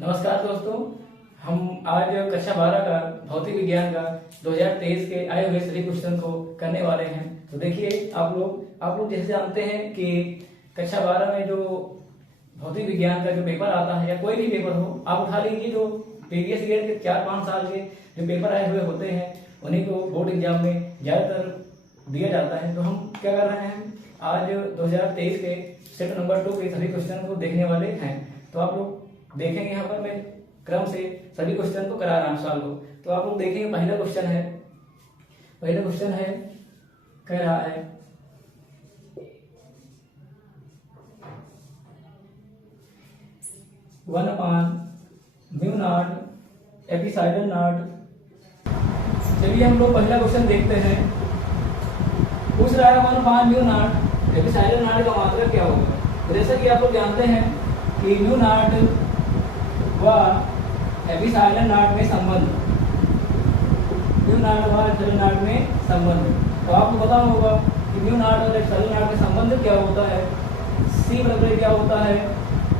नमस्कार दोस्तों, हम आज कक्षा 12 का भौतिक विज्ञान का 2023 के आए हुए सभी क्वेश्चन को करने वाले हैं। तो देखिए आप लोग जैसे जानते हैं कि कक्षा 12 में जो भौतिक विज्ञान का जो पेपर आता है या कोई भी पेपर हो, आप उठा लीजिए जो प्रीवियस ईयर के 4-5 साल के जो पेपर आए हुए होते हैं उन्हीं को बोर्ड एग्जाम में ज्यादातर दिया जाता है। तो हम क्या कर रहे हैं, आज 2023 के सेट नंबर 2 के सभी क्वेश्चन को देखने वाले हैं। तो आप लोग देखेंगे, यहाँ पर मैं क्रम से सभी क्वेश्चन को करा रहा हूं साल को। तो आप लोग देखेंगे, पहला क्वेश्चन है कह रहा है 1/μ0 एपिसाइडल नॉट। चलिए हम लोग पहला क्वेश्चन देखते हैं। पूछ रहा है 1/μ0 एपिसाइडल नॉट का मात्रा क्या होगा। जैसा कि आप लोग जानते हैं कि μ0 व एपिसाइडल नॉट में संबंध, μ0 व एपिसाइडल नॉट में संबंध। तो आपको पता होगा कि μ0 और एपिसाइडल नॉट में संबंध क्या होता है। C बराबर क्या होता है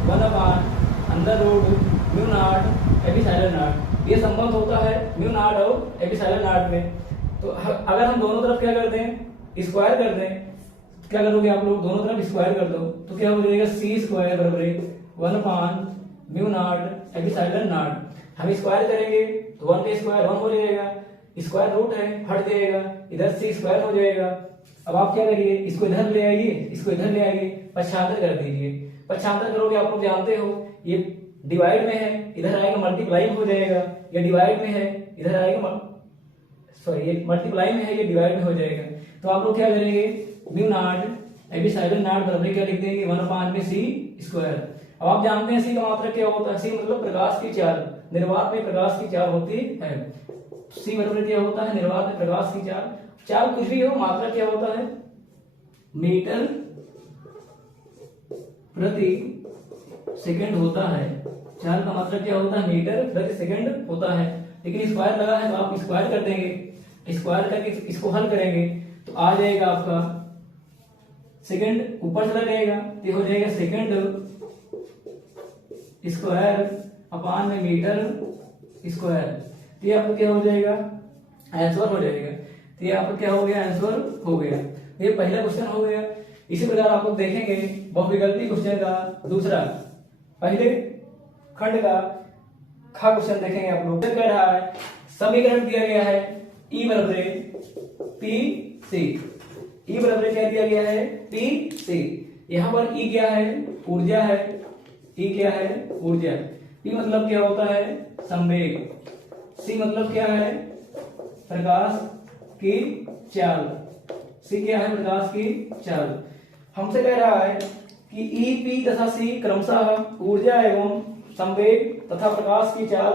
1/√μ0 एपिसाइडल नॉट। ये संबंध होता है μ0 और एपिसाइडल नॉट में। तो अगर हम दोनों तरफ क्या कर दें, स्क्वायर कर दें, क्या करोगे आप लोग, दोनों तरफ स्क्वायर कर दो तो क्या हो जाएगा C² बराबर 1/μ0 एपिसाइडल नॉट। हम स्क्वायर करेंगे तो 1 का स्क्वायर 1 हो जाएगा, स्क्वायर रूट है हट जाएगा, इधर C² हो जाएगा। अब आप क्या करिए, इसको इधर ले आइए, इसको इधर ले आइए, पक्षांतर कर दीजिए। पक्षांतर करोगे आप लोग जानते हो ये डिवाइड में है, इधर आएगा मल्टीप्लाई हो जाएगा, या डिवाइड में है इधर आएगा ये मल्टीप्लाई में है, ये डिवाइड में हो जाएगा। तो आप लोग क्या करेंगे, μ0 एपिसाइडल नॉट बराबर क्या लिख देंगे 1/c²। अब आप जानते हैं C का मात्रक क्या होता है। C मतलब प्रकाश की चाल, निर्वात में प्रकाश की चाल होती है। C बराबर क्या होता है, निर्वात में प्रकाश की चाल। चाल कुछ भी हो, मात्रक क्या होता है, मीटर प्रति सेकंड होता है। चाल का मात्रक क्या होता है, मीटर प्रति सेकंड होता है। लेकिन स्क्वायर लगा है तो आप स्क्वायर कर देंगे, स्क्वायर करके इसको हल करेंगे तो आ जाएगा आपका सेकंड, ऊपर चला जाएगा तो हो जाएगा सेकंड स्क्वायर अपान में मीटर स्क्वायर। तो ये आपको क्या हो जाएगा, आंसर हो जाएगा। तो ये आपको क्या हो गया, आंसर हो गया। ये पहला क्वेश्चन हो गया। इसी प्रकार आप लोग देखेंगे बहुविकल्पी क्वेश्चन का दूसरा, पहले खंड का खा क्वेश्चन देखेंगे आप लोग। कह रहा है समीकरण दिया गया है E बराबर PC। E बराबर क्या दिया गया है, PC। यहाँ पर E क्या है, ऊर्जा है। E क्या है, ऊर्जा। P मतलब क्या होता है, संवेग। C मतलब क्या है, प्रकाश की चाल। C क्या है, प्रकाश की चाल। हमसे कह रहा है कि E, P तथा C क्रमशः ऊर्जा एवं संवेग तथा प्रकाश की चाल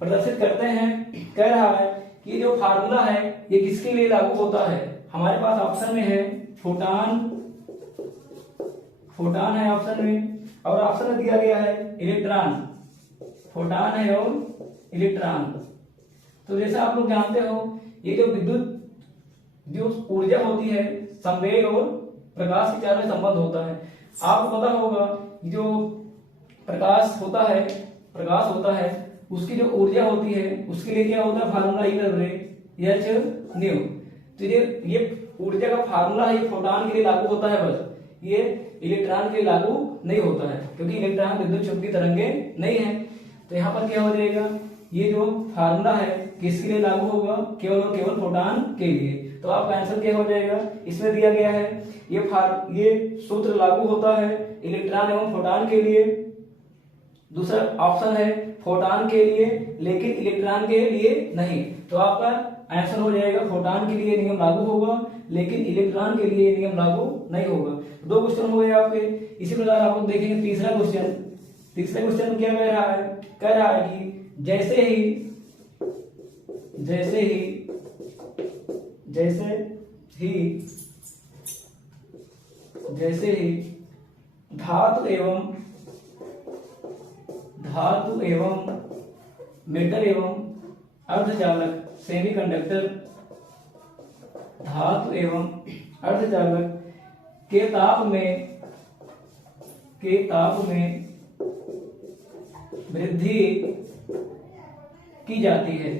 प्रदर्शित करते हैं। कह रहा है कि जो फार्मूला है ये किसके लिए लागू होता है। हमारे पास ऑप्शन में है फोटान है ऑप्शन में, और ऑप्शन में दिया गया है इलेक्ट्रॉन। फोटान है और इलेक्ट्रॉन। तो जैसा आप लोग जानते हो ये जो विद्युत जो ऊर्जा होती है, संवेग और प्रकाश की चाल में संबंध होता है। आपको पता होगा जो प्रकाश होता है उसकी जो ऊर्जा होती है उसके लिए क्या होता है, फार्मूला E बराबर hν। तो ये ऊर्जा का फार्मूला है, ये फोटॉन के लिए लागू होता है बस, ये इलेक्ट्रॉन के लिए लागू नहीं होता है क्योंकि इलेक्ट्रॉन विद्युत चुंबकीय तरंगे नहीं है। तो यहाँ पर क्या हो जाएगा, ये जो फार्मूला है किसके लिए लागू होगा, केवल और केवल फोटॉन के लिए। तो आपका आंसर क्या हो जाएगा, इसमें दिया गया है ये सूत्र लागू होता है इलेक्ट्रॉन एवं फोटॉन के लिए। दूसरा ऑप्शन है फोटॉन के लिए लेकिन इलेक्ट्रॉन के लिए नहीं। तो आपका आंसर हो जाएगा फोटॉन के लिए नियम लागू होगा लेकिन इलेक्ट्रॉन के लिए नियम लागू नहीं होगा। दो क्वेश्चन हो गए आपके। इसी प्रकार आप लोग देखेंगे तीसरा क्वेश्चन क्या कह रहा है कि जैसे ही धातु एवं मेटल एवं अर्धचालक सेमीकंडक्टर, धातु एवं अर्धचालक के ताप में वृद्धि की जाती है,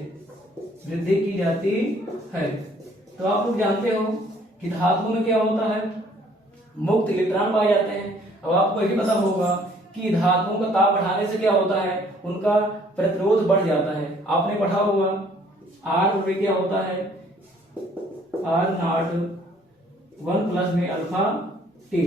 वृद्धि की जाती है। तो आप लोग जानते हो कि धातु में क्या होता है, मुक्त इलेक्ट्रॉन पाए जाते हैं। अब आपको यही पता होगा कि धातुओं का ताप बढ़ाने से क्या होता है, उनका प्रतिरोध बढ़ जाता है। आपने पढ़ा होगा आर बटे क्या होता है, आर नॉट 1 प्लस में अल्फा टी,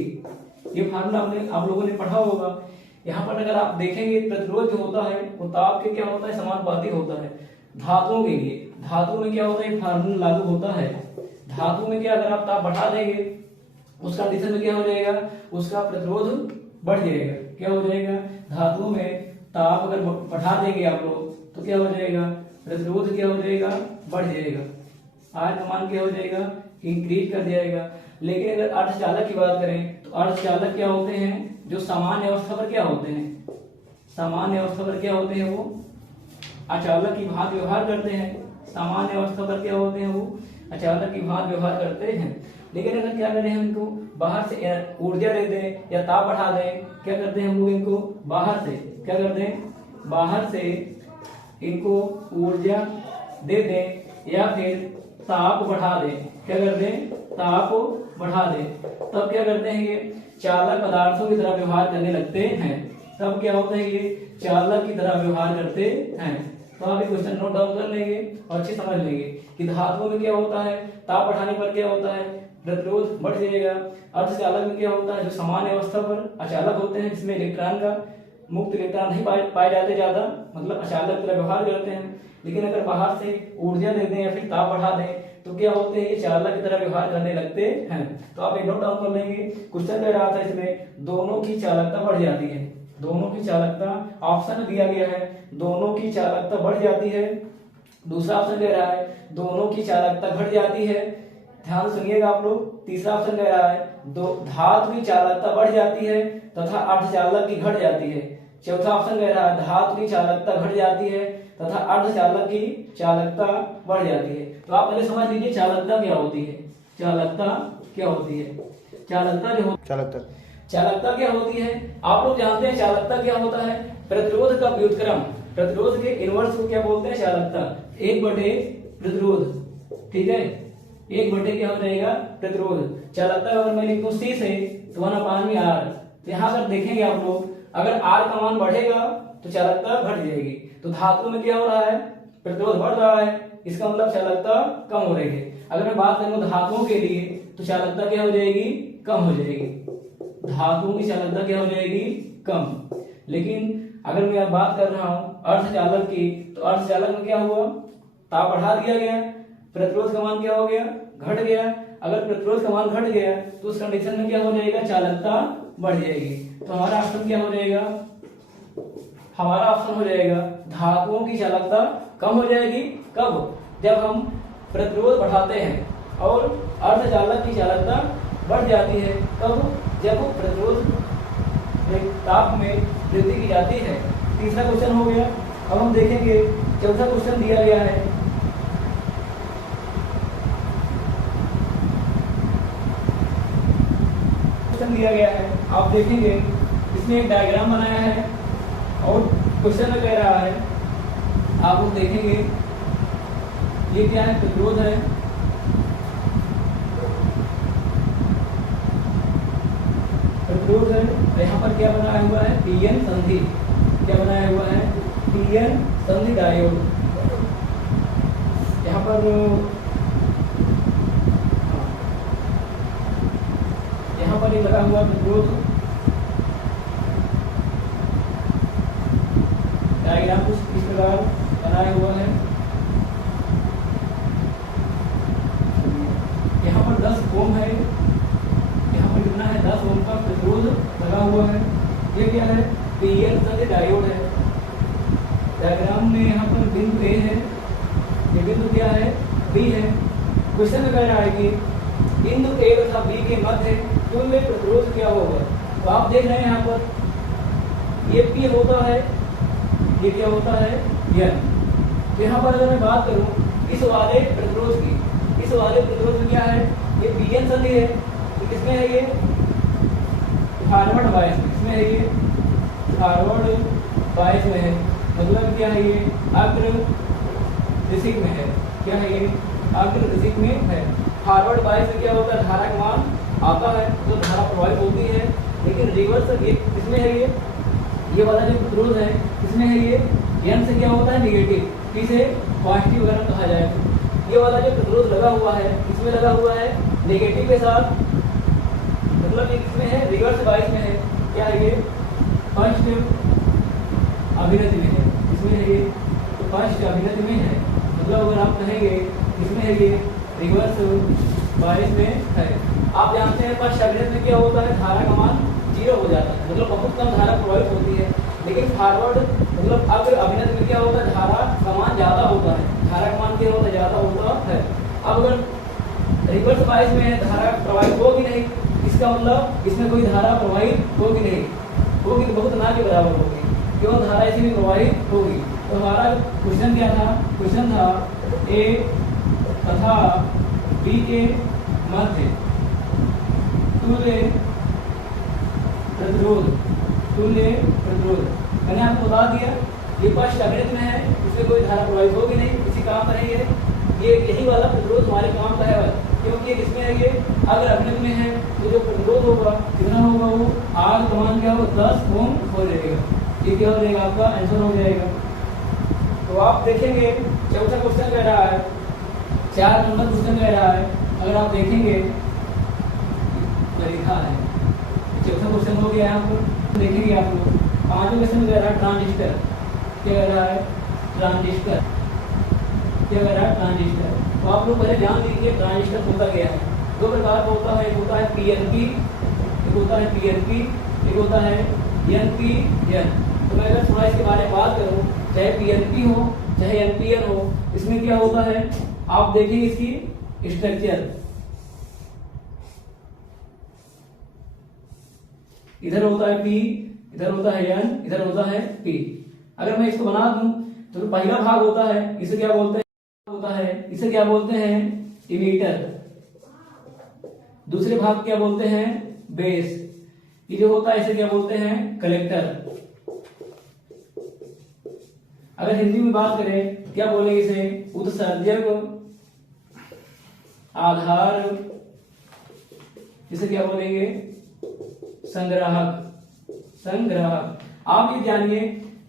ये फार्मूला आपने आप लोगों ने पढ़ा होगा। यहाँ पर अगर आप देखेंगे प्रतिरोध जो होता है वो ताप के क्या होता है, समानुपाती होता है। धातुओं के लिए, धातु में क्या होता है, फार्मूला लागू होता है। धातु में क्या, अगर आप ताप बढ़ा देंगे उसका कंडीशन में क्या हो जाएगा, उसका प्रतिरोध बढ़ जाएगा। क्या हो जाएगा, धातु में ताप अगर बढ़ा देंगे आप लोग तो क्या हो जाएगा, प्रतिरोध क्या हो जाएगा, बढ़ जाएगा। आर का मान क्या हो जाएगा, इंक्रीज कर जाएगा। लेकिन अगर अर्धचालक की बात करें तो अर्धचालक क्या होते हैं, जो सामान्य अवस्था पर क्या होते हैं, सामान्य अवस्था पर क्या होते हैं, वो अचालक की भांति व्यवहार करते हैं। सामान्य अवस्था पर क्या होते हैं, वो अचालक की भांति व्यवहार करते हैं। लेकिन अगर क्या करें, हम इनको बाहर से ऊर्जा दे दें या ताप बढ़ा दें, क्या करते हैं हम लोग, इनको बाहर से क्या करते हैं, बाहर से इनको ऊर्जा दे दें या फिर ताप बढ़ा दें। क्या करते हैं, ताप बढ़ा दें, तब क्या करते हैं, ये चालक पदार्थों की तरह व्यवहार करने लगते हैं। तब क्या होता है, ये चालक की तरह व्यवहार करते हैं। तो आप ये क्वेश्चन नोट डाउन कर लेंगे और अच्छे समझ लेंगे कि धातुओं में क्या होता है, ताप बढ़ाने पर क्या होता है, प्रतिरोध बढ़ जाएगा। अर्धचालक में क्या होता है, जो सामान्य अवस्था पर अचालक होते हैं, जिसमें इलेक्ट्रॉन का मुक्त इलेक्ट्रॉन नहीं पाए जाते ज्यादा, मतलब अचालक की तरह व्यवहार करते हैं। लेकिन अगर बाहर से ऊर्जा दे दें या फिर ताप बढ़ा दें तो क्या होते हैं, ये चालक की तरह व्यवहार करने लगते हैं। तो आप ये नोट डाउन कर लेंगे। क्वेश्चन कह रहा था इसमें दोनों की चालकता बढ़ जाती है, दोनों की चालकता, ऑप्शन दिया गया है दोनों की चालकता बढ़ जाती है। दूसरा ऑप्शन कह रहा है दोनों की चालकता घट जाती है। ध्यान सुनिएगा आप लोग। तीसरा ऑप्शन कह रहा है दो धातु की चालकता बढ़ जाती है तथा अर्धचालक की घट जाती है। चौथा ऑप्शन कह रहा है धातु की चालकता घट जाती है तथा अर्धचालक की चालकता बढ़ जाती है। तो आप पहले समझ लीजिए चालकता क्या होती है, चालकता क्या होती है। चालकता जो चालकता क्या होती है, आप लोग जानते हैं चालकता क्या होता है, प्रतिरोध का व्युत्क्रम, प्रतिरोध के इनवर्स को क्या बोलते हैं, चालकता। 1/, प्रतिरोध, ठीक है, 1/, क्या हो जाएगा, प्रतिरोध। चालकता अगर मैं लिख दूं C से तो 1/r। तो यहाँ अगर देखेंगे आप लोग, अगर R का मान बढ़ेगा तो चालकता घट जाएगी। तो धातु में क्या हो रहा है, प्रतिरोध बढ़ रहा है, इसका मतलब चालकता कम हो रही है। अगर मैं बात करूं धातुओं के लिए तो चालकता क्या हो जाएगी, कम हो जाएगी। धातुओं की चालकता क्या हो जाएगी, कम। लेकिन अगर मैं बात कर रहा हूं अर्धचालक की, तो अर्धचालक में क्या हुआ, ताप बढ़ा दिया गया, प्रतिरोध का मान क्या हो गया, घट गया। अगर प्रतिरोध का मान घट गया तो उस कंडीशन में क्या हो जाएगा, चालकता बढ़ जाएगी। तो हमारा ऑप्शन क्या हो जाएगा, हमारा ऑप्शन हो जाएगा धातुओं की चालकता कम हो जाएगी। कब, जब हम प्रतिरोध बढ़ाते हैं। और अर्धचालक की चालकता बढ़ जाती है कब, जब प्रतिरोध ताप में वृद्धि की जाती है। तीसरा क्वेश्चन हो गया। अब हम देखेंगे चौथा क्वेश्चन दिया गया है। क्वेश्चन दिया गया है, आप देखेंगे इसमें एक डायग्राम बनाया है और क्वेश्चन में कह रहा है, आप लोग देखेंगे ये क्या है, प्रतिरोध है, प्रतिरोध है। यहाँ पर क्या बनाया हुआ है, पीएन संधि, क्या बनाया हुआ है, पीएन संधि डायोड। यहाँ पर ये लगा हुआ प्रतिरोध डायग्राम कुछ इस प्रकार बनाया हुआ है। यहाँ पर 10 ओम है, यहाँ पर कितना है, 10 ओम का प्रतिरोध लगा हुआ है। ये क्या है, पीएन संधि डायोड है। डायग्राम में यहाँ पर बिंदु ए है, ये बिंदु क्या है, बी है। क्वेश्चन में कह रहा है कि बिंदु ए तथा बी के मध्य तुल्य प्रतिरोध क्या होगा। तो आप देख रहे हैं यहाँ पर ये पी होता है, ये क्या होता है, एन। तो यहाँ पर अगर मैं बात करूं इस वाले प्रतिरोध की, इस वाले प्रतिरोध में क्या है, ये पीएन संधि है। तो किसमें है ये, फॉरवर्ड बायस, किसमें है ये, फॉरवर्ड 22 में है, मतलब क्या है ये अग्र दिशिक में है। क्या है ये अग्र दिशिक में है। फॉरवर्ड 22 में क्या होता है, धारा का मान आता है तो धारा प्रवाहित होती है, लेकिन रिवर्स ये किसमें है, ये वाला जो प्रतिरोध है इसमें है ये n से क्या होता है निगेटिव, p से पॉजिटिव अगर कहा जाए तो ये वाला जो प्रतिरोध लगा हुआ है इसमें लगा हुआ है नेगेटिव के साथ, मतलब ये किसमें है रिवर्स 22 में है। क्या है ये फर्स्ट अभिनति में है, इसमें है ये तो फर्स्ट अभिनति में है, मतलब अगर आप कहेंगे इसमें है ये रिवर्स 22 में है। आप जानते हैं फर्स्ट अभिनति में क्या होता है, धारा का मान 0 हो जाता है, मतलब बहुत कम धारा प्रवाहित होती है, लेकिन फॉरवर्ड मतलब अग्र अभिनति में क्या होता है, धारा का मान ज्यादा होता है, धारा का मान क्या होता है ज्यादा होता है। अब अगर रिवर्स 22 में धारा प्रवाहित होगी नहीं, इसका मतलब इसमें कोई धारा प्रवाहित होगी नहीं, होगी तो बहुत ना के बराबर होगी, क्यों धारा इसी में प्रवाहित होगी। तो हमारा क्वेश्चन क्या था, क्वेश्चन था ए तथा बी के मध्य तुल्य प्रतिरोध, तुल्य प्रतिरोध मैंने आपको बता दिया ये फर्स्ट अभिनति में है, इसमें कोई धारा प्रवाहित होगी नहीं, किसी काम का नहीं है, ये यही वाला प्रतिरोध हमारे काम का है, क्योंकि इसमें है ये अगर अभिनति में है तो जो प्रतिरोध होगा कितना होगा, वो आर का मान क्या होगा 10 ओम हो जाएगा। ठीक है, हो जाएगा आपका आंसर हो जाएगा। तो आप देखेंगे चौथा क्वेश्चन कह रहा है, 4 नंबर क्वेश्चन कह रहा है, अगर आप देखेंगे लिखा है चौथा क्वेश्चन हो गया यहाँ पर, देखेंगे आप लोग 5वां क्वेश्चन कह रहा है ट्रांजिस्टर, क्या कह रहा है ट्रांजिस्टर, क्या कह रहा है ट्रांजिस्टर। तो आप लोग पहले जान लीजिए ट्रांजिस्टर होता क्या है, 2 प्रकार का होता है, एक होता है पीएनपी, एक होता है पीएनपी, एक होता है एनपीएन। तो मैं अगर थोड़ा इसके बारे में बात करूं, चाहे पीएनपी हो चाहे एनपीएन हो, इसमें क्या होता है आप देखिए इसकी स्ट्रक्चर, इधर होता है पी, इधर होता है एन, इधर होता है पी। अगर मैं इसको बना दूं तो पहला भाग होता है इसे क्या बोलते हैं, होता है इसे क्या बोलते हैं इमीटर, दूसरे भाग क्या बोलते हैं बेस, ये जो होता है इसे क्या बोलते हैं कलेक्टर। अगर हिंदी में बात करें क्या बोलेंगे इसे, उत्सर्जक, आधार, इसे क्या बोलेंगे संग्राहक, संग्राहक। आप ये जानिए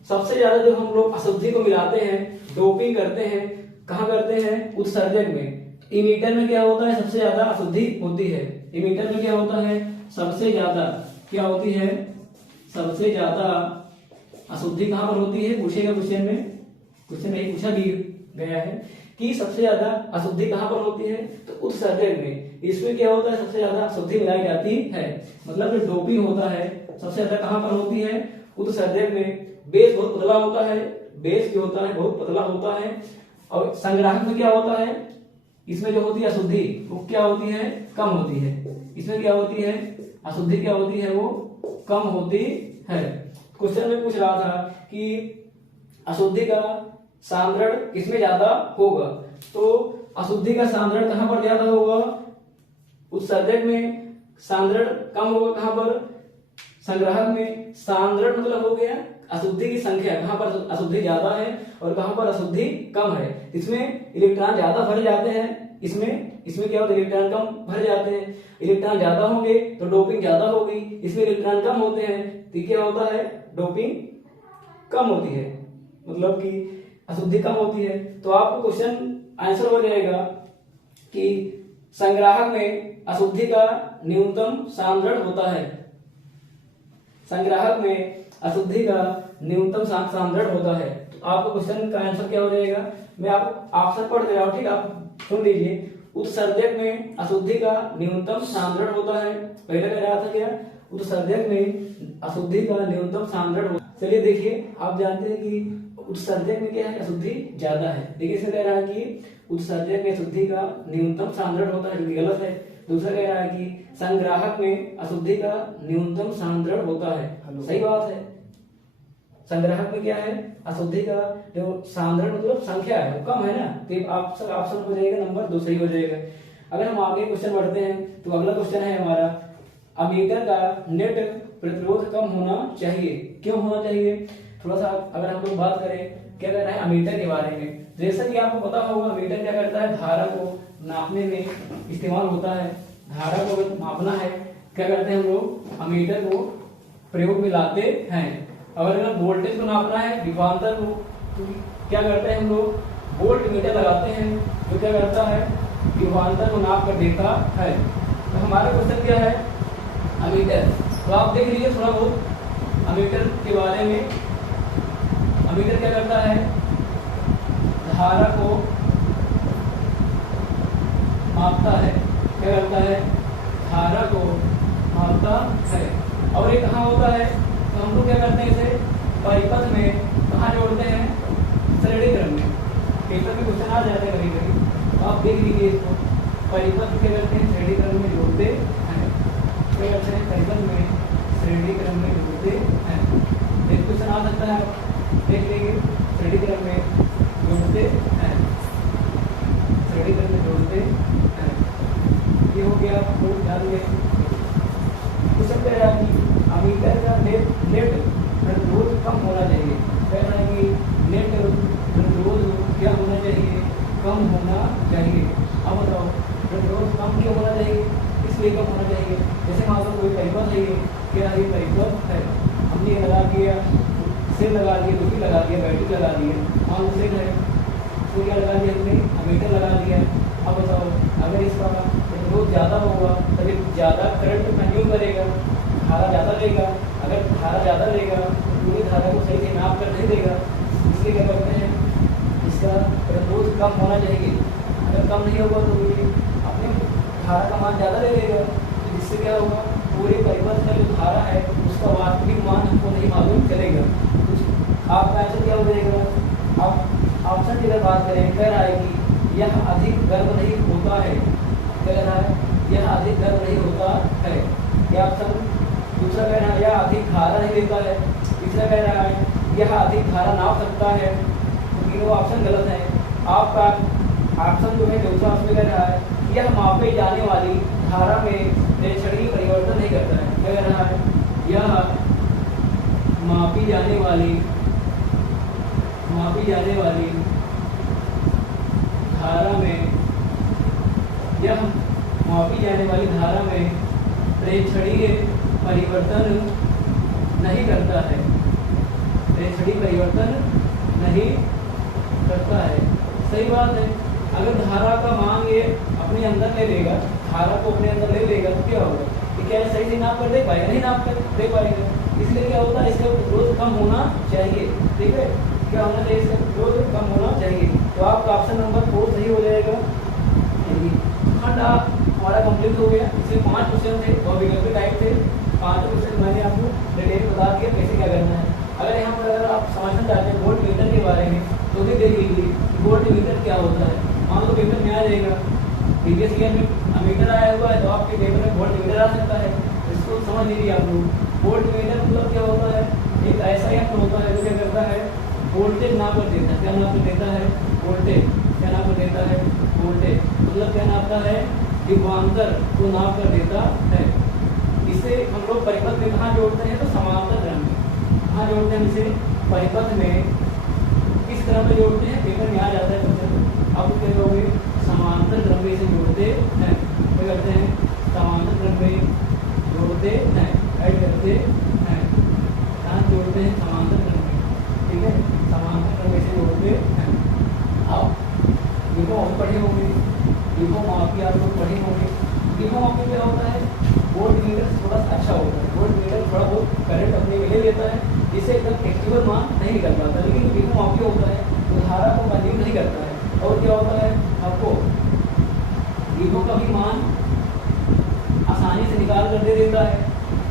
सबसे ज्यादा जो हम लोग अशुद्धि को मिलाते हैं, डोपिंग करते हैं, कहाँ करते हैं उत्सर्जक में। इमीटर में क्या होता है सबसे ज्यादा अशुद्धि होती है, इमीटर में क्या होता है सबसे ज्यादा क्या होती है, सबसे ज्यादा अशुद्धि कहां पर होती है, पूछेगा क्वेश्चन में, क्वेश्चन में पूछा भी गया है कि सबसे ज्यादा अशुद्धि कहां पर होती है, तो उत्सर्जक में। इसमें क्या होता है सबसे ज्यादा अशुद्धि मिलाई जाती है, मतलब जो डोपिंग होता है सबसे ज्यादा कहां पर होती है उत्सर्जक में। बेस बहुत पतला होता है, बेस जो होता है बहुत पतला होता है। और संग्राहक में क्या होता है, इसमें जो होती है अशुद्धि वो क्या होती है कम होती है, इसमें क्या होती है अशुद्धि क्या होती है वो कम होती है। क्वेश्चन में पूछ रहा था कि अशुद्धि का सांद्रण किसमें ज्यादा होगा, तो अशुद्धि का सांद्रण कहां पर ज्यादा होगा, उत्सर्जक में। सांद्रण कम होगा कहां पर, संग्राहक में। सांद्रण मतलब हो गया अशुद्धि की संख्या, कहां पर अशुद्धि ज्यादा है और कहां पर अशुद्धि कम है। इसमें इलेक्ट्रॉन ज्यादा भर जाते हैं, इसमें क्या होता है इलेक्ट्रॉन कम भर जाते हैं। इलेक्ट्रॉन ज्यादा होंगे तो डोपिंग ज्यादा होगी, इसमें इलेक्ट्रॉन कम होते हैं तो क्या होता है डोपिंग कम होती है, मतलब कि अशुद्धि कम होती है। तो आपको क्वेश्चन आंसर हो जाएगा कि संग्राहक में अशुद्धि का न्यूनतम सांद्रण होता है, संग्राहक में अशुद्धि का न्यूनतम सांद्रण होता है। तो आपको क्वेश्चन का आंसर क्या हो जाएगा, मैं आपको ऑप्शन पढ़ दे रहा हूं, ठीक है आप सुन लीजिए। उत्सर्जक में अशुद्धि का न्यूनतम सांद्रण होता है, पहले कह रहा था क्या उत्सर्जक में अशुद्धि का न्यूनतम सांद्रण होता है। चलिए देखिए आप जानते हैं कि उत्सर्जक में क्या है अशुद्धि ज्यादा है, लेकिन इसमें कह रहा है कि उत्सर्जक में अशुद्धि का न्यूनतम सांद्रण होता है, जो कि गलत है। दूसरा कह रहा है कि संग्राहक में अशुद्धि का न्यूनतम सांद्रण होता है, सही बात है। संग्राहक में क्या है अशुद्धि का जो सांद्रण मतलब संख्या है वो कम है ना, तो ऑप्शन हो जाएगा नंबर 2 सही हो जाएगा। अगर हम आगे क्वेश्चन बढ़ते हैं तो अगला क्वेश्चन है हमारा अमीटर का नेट प्रतिरोध कम होना चाहिए, क्यों होना चाहिए। थोड़ा सा अगर हम लोग बात करें क्या कर रहा है अमीटर के बारे में, जैसा कि आपको पता होगा अमीटर क्या करता है, धारा को नापने में इस्तेमाल होता है। धारा को अगर मापना है क्या करते हैं हम लोग, अमीटर को प्रयोग में लाते हैं। अगर वोल्टेज को नापना है विभवांतर को, तो क्या करते हैं हम लोग, वोल्ट मीटर लगाते हैं, जो क्या करता है विभवांतर को नाप कर देता है। तो हमारा क्वेश्चन क्या है, अमीटर। तो आप देख लीजिए थोड़ा बहुत अमीटर के बारे में। अमीटर क्या करता है, धारा को मापता है, क्या करता है, धारा को मापता है। और ये कहाँ होता है, तो हम लोग क्या करते हैं इसे परिपथ में कहाँ जोड़ते हैं, श्रेणी क्रम में। पेपर में क्वेश्चन आ जाते हैं कभी कभी, तो आप देख लीजिए इसको, परिपथ क्या करते हैं श्रेणी क्रम में जोड़ते हैं, क्या करते हैं परिपथ में श्रेणी क्रम में जोड़ते हैं। एक क्वेश्चन आ सकता है, देख लेंगे, श्रेणी क्रम में जोड़ते हैं, श्रेणी क्रम में जोड़ते हैं। ये हो गया, आपको ध्यान दें। क्वेश्चन कह रहा है कि अमीटर का नेट प्रतिरोध कम होना चाहिए, कह रहा है कि नेट प्रतिरोध क्या होना चाहिए, कम होना चाहिए। अब बताओ प्रतिरोध कम क्यों होना चाहिए, इसलिए कम होना चाहिए। जैसे मान लो कोई परिपथ है, क्या ये परिपथ है, हमने ये लगा दिया, सेल लगा दिया, दूसरी लगा दिया, बैटरी लगा दिया, मान लो सेल है, तो क्या लगा दिया हमने, अमीटर लगा दिया। अब बताओ अगर इसका प्रतिरोध ज़्यादा होगा तभी ज़्यादा करंट कंज्यूम करेगा, धारा ज़्यादा लेगा। अगर धारा ज़्यादा लेगा तो पूरी धारा को सही से नाप कर नहीं देगा, इसलिए क्या करते हैं, इसका प्रतिरोध कम होना चाहिए। अगर कम नहीं होगा तो ये अपने धारा का मान ज़्यादा ले लेगा, तो जिससे क्या होगा, पूरे परिपथ का जो धारा है उसका वास्तविक मान हमको नहीं मालूम चलेगा। आपका आंसर क्या हो जाएगा, आप ऑप्शन की अगर बात करें, कह रहा है कि यह अधिक गर्म नहीं होता है, कह रहा है यह अधिक गर्म नहीं होता है, यह ऑप्शन। दूसरा कह रहा है यह अधिक धारा नहीं देता है, तीसरा कह रहा है यह अधिक धारा नाप सकता है। तो तीनों ऑप्शन गलत है। आपका ऑप्शन जो है दूसरा, उसमें कह रहा है यह मापे जाने वाली धारा में प्रेक्षणीय परिवर्तन नहीं करता है, क्या कह रहा है, यह मापी जाने वाली धारा में, यह मापी जाने वाली धारा में प्रेक्षणीय परिवर्तन नहीं करता है, प्रेक्षणीय परिवर्तन नहीं करता है। सही बात है। अगर धारा का मान ये अपने अंदर ले लेगा, धारा को अपने अंदर ले लेगा तो क्या होगा, कि क्या सही से नाप कर दे पाएगा, नहीं नाप कर दे पाएगा। इसलिए क्या होता है, इसका प्रतिरोध कम होना चाहिए। ठीक है, क्या होना चाहिए, इसका प्रतिरोध कम होना चाहिए। तो आपका ऑप्शन नंबर 4 सही हो जाएगा। खंड हमारा कंप्लीट हो गया। इसमें 5 क्वेश्चन थे और विकल्प टाइप थे। 5 क्वेश्चन मैंने आपको डिटेल बता दिया कैसे क्या करना है। अगर यहाँ पर अगर आप समझना चाहते हैं वोल्ट मीटर के बारे में तो भी देख लीजिए वोल्ट मीटर क्या होता है। मान लो पेपर में आ जाएगा, प्रीवियस ईयर में अमीटर आया हुआ है तो आपके पेपर में वोल्ट मीटर आ सकता है। इसको समझ लीजिए आप लोग। वोल्ट मीटर मतलब क्या होता है, एक ऐसा यंत्र होता है जो क्या करता है, वोल्टेज नाप कर देता है। क्या नाप कर देता है, वोल्टेज। क्या नाप कर देता है, वोल्टेज। मतलब क्या नापता है, विभवांतर को नाप कर देता है। इसे हम लोग परिपथ में कहाँ जोड़ते हैं, तो समांतर क्रम में। कहाँ जोड़ते हैं इसे, परिपथ में। किस क्रम में जोड़ते हैं, पेपर में आ जाता है क्वेश्चन। अब क्या करोगे, समांतर क्रम में इसे जोड़ते हैं। क्या करते हैं, समांतर क्रम में जोड़ते हैं, ऐड करते हैं। कहाँ जोड़ते हैं, समांतर क्रम में। ठीक है, समांतर क्रम में इसे जोड़ते हैं। अब देखो हम पढ़े होंगे, देखो मापी आप लोग पढ़े होंगे। देखो मापी क्या होता है, वोल्ट मीटर थोड़ा सा अच्छा होता है। वोल्ट मीटर थोड़ा बहुत करंट अपने में ले लेता है, जिससे एकदम एक्टिवल मान नहीं निकल पाता। लेकिन देखो मापी होता है तो धारा को कंज्यूम नहीं करता है। और क्या होता है, आपको देखो का भी मान आसानी से निकाल कर दे देता है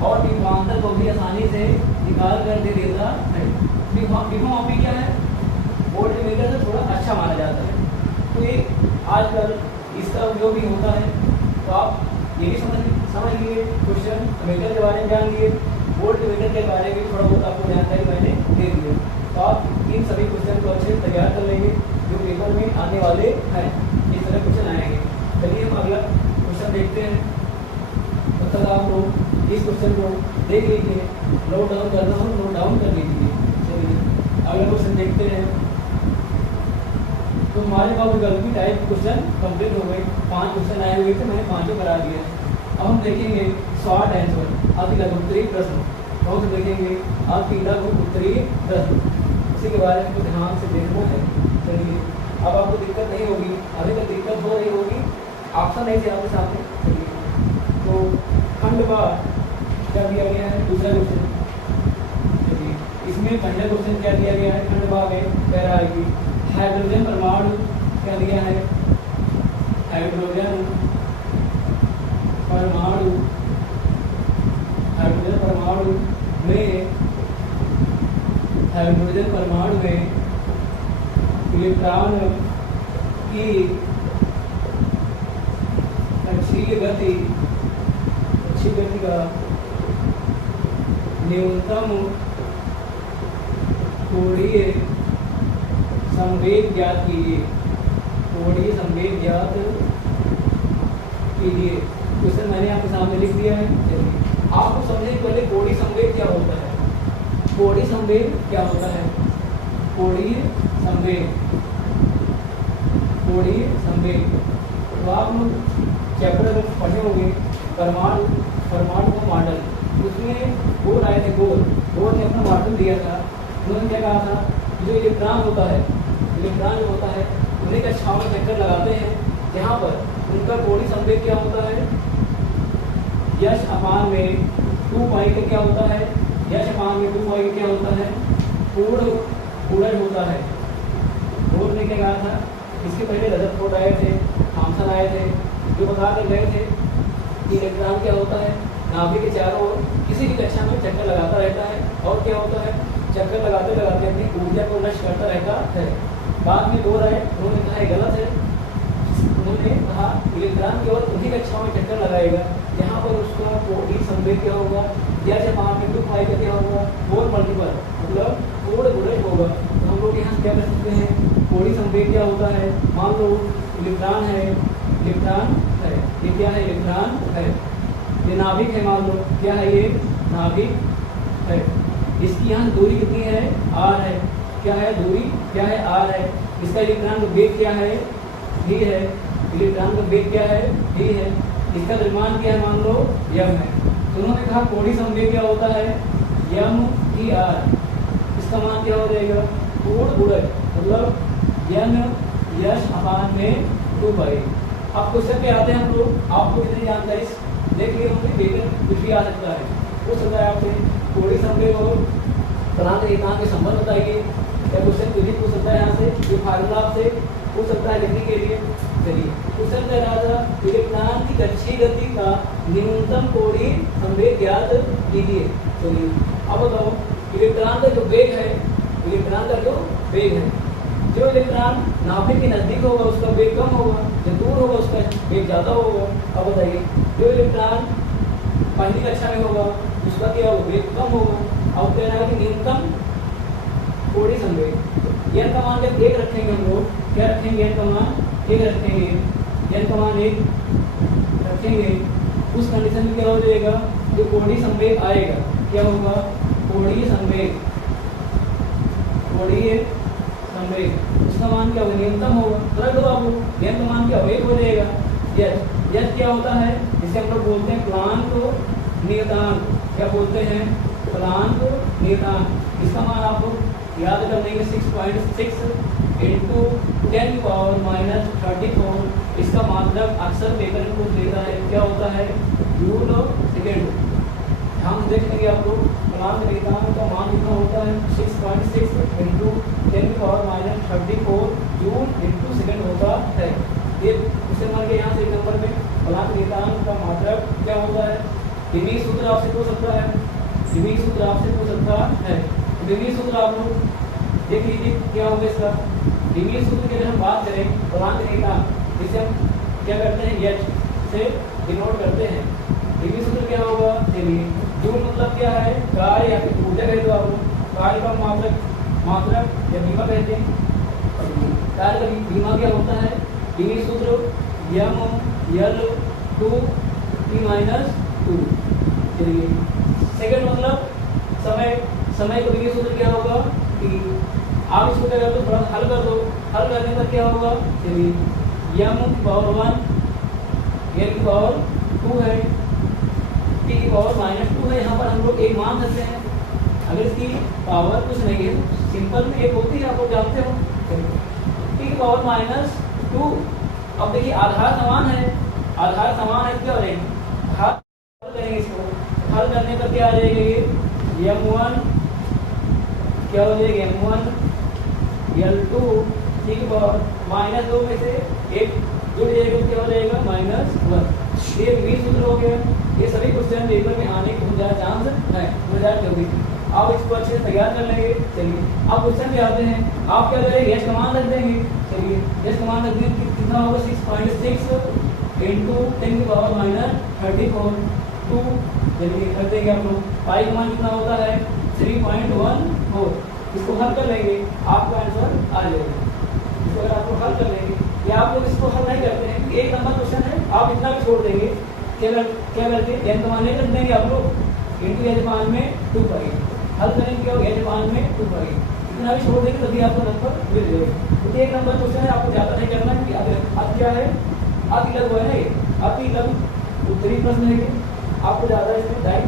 और विभवांतर को भी आसानी से निकाल कर दे देता है। विभवांतर क्या है, वोल्ट मीटर से थोड़ा अच्छा माना जाता है। तो ये आजकल इसका उपयोग भी होता है। तो आप ये भी समझ लिए, क्वेश्चन मीटर के बारे में जान लिए, वोल्ट मीटर के बारे में थोड़ा बहुत आपको जानकारी मैंने दे दी है। तो आप इन सभी क्वेश्चन को अच्छे से तैयार कर लेंगे जो पेपर में आने वाले हैं। इस तरह क्वेश्चन आएंगे। चलिए हम अगला क्वेश्चन देखते हैं। तब तक आप लोग इस क्वेश्चन को देख लीजिए, नोट डाउन करना हो नोट डाउन कर लीजिए। चलिए अगला क्वेश्चन देखते हैं। तो हमारे पास गलती टाइप क्वेश्चन कंप्लीट हो गए। 5 क्वेश्चन आए हुए थे, मैंने 5 करा दिया। अब हम देखेंगे शॉर्ट आंसर, अति लघु उत्तरीय प्रश्न। बहुत देखेंगे अति लघु उत्तरीय प्रश्न, इसी के बारे में कुछ ध्यान से देखना है। चलिए, अब आपको दिक्कत नहीं होगी, अभी तक दिक्कत हो रही होगी, ऑप्शन नहीं थे आपके सामने। चलिए, तो खंड बा क्या दिया गया है, दूसरा क्वेश्चन। चलिए, इसमें पहला क्वेश्चन क्या दिया गया है, खंड बा में कह रहा है कि हाइड्रोजन परमाणु क्या दिया है, हाइड्रोजन परमाणु, हाइड्रोजन परमाणु में, हाइड्रोजन परमाणु में इलेक्ट्रॉन की कक्षीय गति का न्यूनतम कोणीय संवेग ज्ञात कीजिए, कोणीय संवेग ज्ञात कीजिए। क्वेश्चन मैंने आपके सामने लिख दिया है। चलिए, आपको समझने के पहले कोणीय संवेग क्या होता है, कोणीय संवेग क्या होता है, कोणीय संवेग, कोणीय संवेग। तो आप लोग चैप्टर में पढ़े होंगे परमाणु, परमाणु का मॉडल, उसमें बोर आए थे, बोर ने अपना मॉडल दिया था। उन्होंने क्या कहा था, जो इलेक्ट्रॉन होता है, इलेक्ट्रॉन जो होता है उन्हीं कक्षाओं में चक्कर लगाते हैं जहाँ पर उनका कोणीय संवेग क्या होता है, यश अपान में 2 पाई का क्या होता है, यश अपान में 2 पाई का क्या होता है, पूर्ण गुणज होता है। बोर ने क्या कहा था, इसके पहले रदरफोर्ड आए थे, थॉमसन आए थे, जो बता कर गए थे कि इलेक्ट्रॉन क्या होता है, नाभिक के चारों ओर किसी भी कक्षा में चक्कर लगाता रहता है, और क्या होता है, चक्कर लगाते लगाते अपनी ऊर्जा को नष्ट करता रहता है। बाद में बोर आए, उन्होंने कहा ये गलत है। उन्होंने कहा इलेक्ट्रॉन केवल उन्हीं कक्षाओं में चक्कर लगाएगा जहाँ पर उसका कोणीय संवेग क्या होगा, जैसे 5 पाई का क्या होगा, 4 मल्टीपल, मतलब पूर्ण गुणज होगा। तो हम लोग यहाँ क्या कर सकते हैं, कोणीय संवेग क्या होता है, मान लो इलेक्ट्रॉन है, इलेक्ट्रॉन है, ये क्या है, इलेक्ट्रॉन है, ये नाभिक है, मान लो क्या है, ये नाभिक है। इसकी यहाँ दूरी कितनी है, r है, क्या है दूरी, क्या है r है। इसका इलेक्ट्रॉन का वेग क्या है, v है, इलेक्ट्रॉन का वेग क्या है, v है। इसका द्रव्यमान क्या है, मान लो m है। तो उन्होंने कहा कोणीय संवेग क्या होता है, m e r, इसका मान क्या हो जाएगा, पूर्ण गुणज, मतलब n यश अपान में 2 पाई। अब क्वेश्चन पे आते हैं हम लोग, आपको कितनी जानकारी देख लिए होंगे, लेकिन कुछ भी आ सकता है, पूछ सकता है आपसे कोणीय संवेग और प्लांक रेखांक के संबंध बताइए, या क्वेश्चन कुछ भी पूछ सकता है यहाँ से, जो फार्मूला आपसे पूछ सकता है लिखने के लिए। चलिए, क्वेश्चन कह रहा था इलेक्ट्रॉन की कक्षीय गति का न्यूनतम कोणीय संवेग ज्ञात कीजिए। चलिए, अब बताओ इलेक्ट्रॉन का जो वेग है, इलेक्ट्रॉन का जो वेग है, जो इलेक्ट्रॉन नाभिक के नजदीक होगा उसका वेग कम होगा, जो दूर होगा उसका वेग ज्यादा होगा। अब बताइए, जो इलेक्ट्रॉन पहली कक्षा में होगा उसका क्या होगा, वेग कम होगा। अब कह रहा है कि न्यूनतम कोणीय संवेग, n का मान जब 1 रखेंगे हम लोग, क्या रखेंगे, n का मान 1 रखेंगे, n का मान 1 रखेंगे, उस कंडीशन में क्या हो जाएगा, जो कोणीय संवेग आएगा क्या होगा, कोणीय संवेग, कोणीय संवेग उसका मान क्या होगा, न्यूनतम होगा। रख दो आप, n का मान क्या होगा, 1 हो जाएगा। यश क्या होता है, जिसे हम लोग बोलते हैं प्लांक नियतांक, क्या बोलते हैं, प्लांक नियतांक। इसका मान आप लोग याद कर लेंगे 6.6 इंटू 10⁻34। इसका मतलब अक्सर पेपर में पूछ लेता है, क्या होता है, जूल सेकेंड। हम देख लेंगे आप लोग, प्लांक नियतांक का मान कितना होता है, 6.6 इंटू 10⁻34 जूल इंटू सेकेंड होता है। ये क्वेश्चन मार के यहाँ से 1 नंबर में प्लांक नियतांक का मतलब क्या होता है, डिग्री सूत्र आपसे पूछ सकता है, डिग्री सूत्र आपसे पूछ सकता है। डिग्री सूत्र आप लोग देख लीजिए क्या होगा इसका। डिग्री सूत्र की अगर हम बात करें, प्लांक नियतांक जिसे हम क्या करते हैं, एच से डिनोट करते हैं। डिग्री सूत्र क्या होगा, चलिए, जूल मतलब क्या है, कार्य या फिर ऊर्जा कहते हो आप लोग, कार्य का मात्रक या बीमा कहते हैं। कार्य का बीमा क्या होता है, डिग्री सूत्र m/L/2T-2। चलिए, सेकंड मतलब समय, समय का डिग्री सूत्र क्या होगा, T। आप इसको क्या कर दो, थोड़ा हल कर दो। हल करने पर क्या होगा, चलिए m की पावर 1, l की पावर 2 है, t की पावर -2 है। यहाँ पर हम लोग एक मान सकते हैं, अगर इसकी पावर कुछ नहीं है, सिंपल में एक होती है, आप लोग जानते हो, t की पावर -2। अब देखिए आधार समान है, आधार समान है, क्या हो जाएगा, हल करेंगे इसको, हल करने पर क्या आ जाएगा, ये m1 क्या हो जाएगा, m1 l2 t की पावर -2 में से एक जुड़ जाएगा, क्या हो जाएगा, -1। ये भी सूत्र हो गया। ये सभी क्वेश्चन पेपर में आने के बहुत ज़्यादा चांस है 2024। आप इसको अच्छे से तैयार कर लेंगे। चलिए आप क्वेश्चन पे आते हैं, आप क्या करेंगे, एच कमान रख देंगे। चलिए एच कमान रख देंगे, कितना होगा, 6.6 इंटू 10 की पावर -34 2। चलिए कर देंगे आप लोग। पाई का मान कितना होता है, 3.14। इसको हल कर लेंगे, आपका आंसर आ जाएगा। इसको अगर आप लोग हल कर लेंगे, या आप लोग इसको हल नहीं करते हैं, एक नंबर क्वेश्चन है, आप इतना भी छोड़ देंगे, क्या करते हैं, n का मान नहीं रख देंगे आप लोग, इंटू h मान में 2 पाई, हल करेंगे क्या होगा, h मान में 2 पाई, इतना भी छोड़ देंगे, तभी आपको नंबर मिल जाएगा। तो एक नंबर क्वेश्चन है, आपको ज़्यादा नहीं करना है। अब क्या है, अतिलघु है ना, ये अतिलघु उत्तरी प्रश्न है, आपको ज़्यादा इसमें टाइम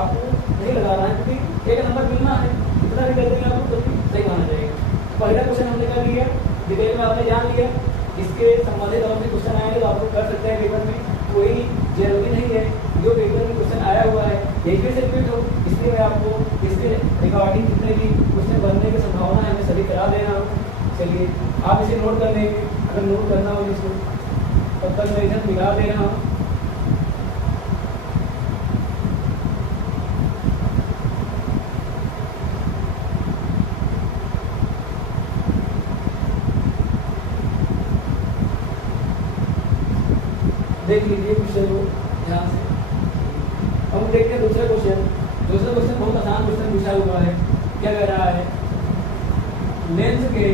आपको नहीं लगाना है, क्योंकि एक नंबर मिलना है, इतना भी कर देंगे आपको तभी सही माना जाएगा। पहला क्वेश्चन हमने कर लिया, डिटेल में आपने जान लिया, इसके संबंधित और भी क्वेश्चन आएंगे तो आप लोग कर सकते हैं पेपर में, कोई जरूरी नहीं है जो पेपर में क्वेश्चन आया हुआ है यही फिर से रिपीट हो। इसलिए मैं आपको इसके रिगार्डिंग जितने भी क्वेश्चन बनने की संभावना है मैं सभी करा दे रहा हूँ। चलिए आप इसे नोट कर लेंगे, अगर नोट करना हो इसको, तब तक मैं इधर बिगाड़ दे रहा हूँ। देख लीजिए क्वेश्चन को ध्यान से। हम देखते हैं दूसरा क्वेश्चन। दूसरा क्वेश्चन बहुत आसान क्वेश्चन पूछा हुआ है। क्या कह रहा है, लेंस के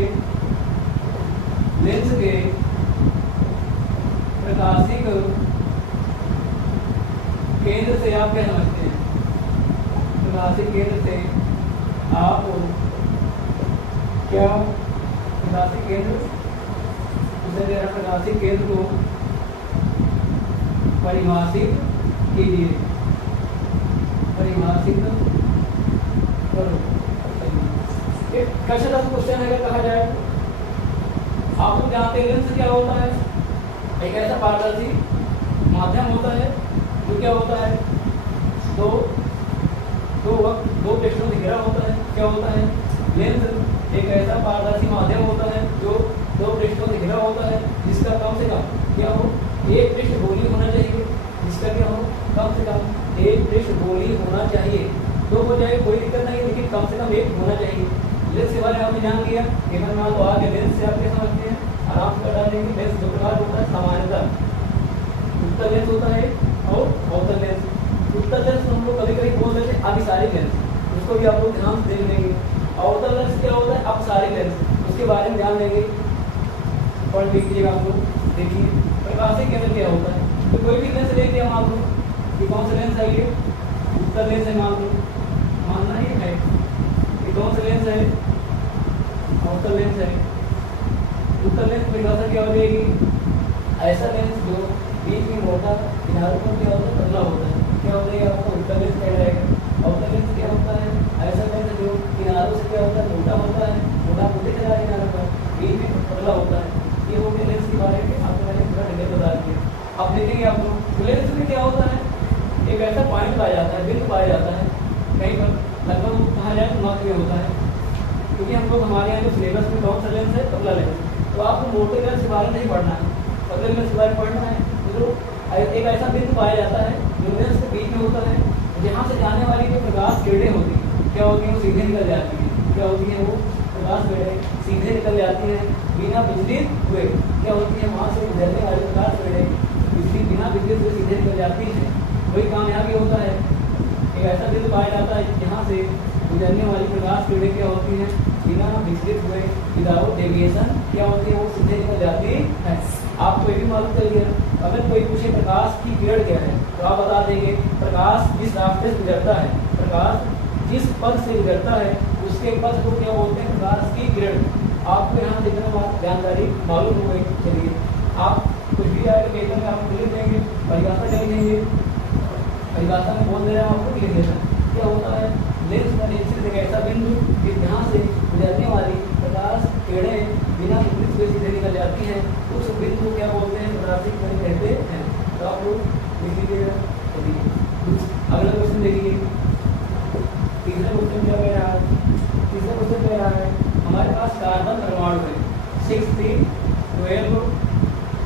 प्रकाशिक केंद्र से आप क्या समझते हैं, प्रकाशिक केंद्र से आप क्या, प्रकाशिक केंद्र प्रकाशिक केंद्र को परिभाषित कीजिए, परिभाषित करो। कैसे क्वेश्चन है कहा जाए, आप लोग जानते हैं लेंस क्या होता है, एक ऐसा पारदर्शी माध्यम होता है जो क्या होता है, दो पृष्ठों से घिरा होता है। क्या होता है, लेंस एक ऐसा पारदर्शी माध्यम होता है जो दो पृष्ठों से घिरा होता है, जिसका कम से कम क्या हो, एक पृष्ठ गोली होना चाहिए, जिसका क्या हो, कम से कम एक पृष्ठ गोली होना चाहिए। दो हो जाए कोई दिक्कत नहीं, लेकिन कम से कम एक होना चाहिए। लेंस के बारे में आपने जान लिया, पेपर में तो आगे लेंस से आप क्या समझते हैं, आराम से बता देंगे। लेंस दो प्रकार होता है, सामान्यतः उत्तल लेंस होता है और अवतल लेंस। उत्तल लेंस हम लोग कभी कभी बोल देते हैं अभिसारी लेंस, उसको भी आप लोग ध्यान से देख लेंगे। अवतल लेंस क्या होता है, अपसारी लेंस, उसके बारे में जान लेंगे, पढ़ लीजिएगा आप लोग। देखिए प्रकाशिक केंद्र क्या होता है, तो कोई भी लेंस लेते हैं आप लोग, ये कौन सा लेंस है, ये उत्तल लेंस है, मान लो, मानना ही है। ये कौन सा लेंस है, अवतल लेंस है। उत्तल लेंस परिभाषा क्या हो जाएगी, ऐसा लेंस जो बीच में मोटा, किनारों पर क्या होता है, पतला होता है, क्या हो जाएगा, आपको उत्तल लेंस कह जाएगा। अवतल लेंस क्या होता है, ऐसा लेंस जो किनारों से क्या होता है, मोटा होता है, मोटा होते चला है किनारों पर, बीच में पतला होता है। ये हो गया लेंस के बारे में, आपको मैंने पूरा डिटेल बता दिया। अब देखेंगे आप लोग लेंस में क्या होता है, एक ऐसा पॉइंट पाया जाता है, बिंदु पाया जाता है, कहीं पर लगभग कहा जाए तो मध्य में होता है, क्योंकि हम लोग हमारे यहाँ जो सिलेबस में कौन सा लेंस है, पतला लेंस। तो आपको मोटे लेंस के बारे में नहीं पढ़ना है, पतले लेंस के बारे में पढ़ना है। तो एक ऐसा बिंदु पाया जाता है जो लेंस के बीच में होता है, जहाँ से जाने वाली जो प्रकाश किरणें होती हैं, क्या होती हैं, वो सीधे निकल जाती हैं। क्या होती हैं, वो प्रकाश किरणें सीधे निकल जाती हैं बिना बिजली हुए। क्या होती है, वहाँ से गुजरने वाली प्रकाश किरणें बिना बिजली हुए सीधे निकल जाती है। वही काम यहाँ भी होता है, एक ऐसा बिंदु पाया जाता है जहाँ से गुजरने वाली प्रकाश किरणें क्या होती हैं, बिना विचलित हुए, विदाउट डेविएशन क्या होती है, वो सीधे निकल जाती है। आपको ये भी मालूम चलिए, अगर कोई पूछे प्रकाश की किरण क्या है, तो आप बता देंगे प्रकाश जिस रास्ते से गुजरता है, प्रकाश जिस पथ से गुजरता है, उसके पथ को क्या बोलते हैं, प्रकाश की किरण परिभाषा में बोल दे रहा हूँ आपको, लिख देना क्या होता है। लेंस का निश्चित एक ऐसा बिंदु कि जहाँ से गुजरने वाली प्रकाश किरणें बिना मुद्रित हुए सीधे निकल जाती हैं, उस बिंदु को क्या बोलते हैं, प्रकाशिक किरण कहते हैं। तो आप लोग लिख लीजिएगा। अगला क्वेश्चन देखिए, तीसरा क्वेश्चन क्या कह रहा है। तीसरा क्वेश्चन कह रहा है हमारे पास कार्बन परमाणु है 6C12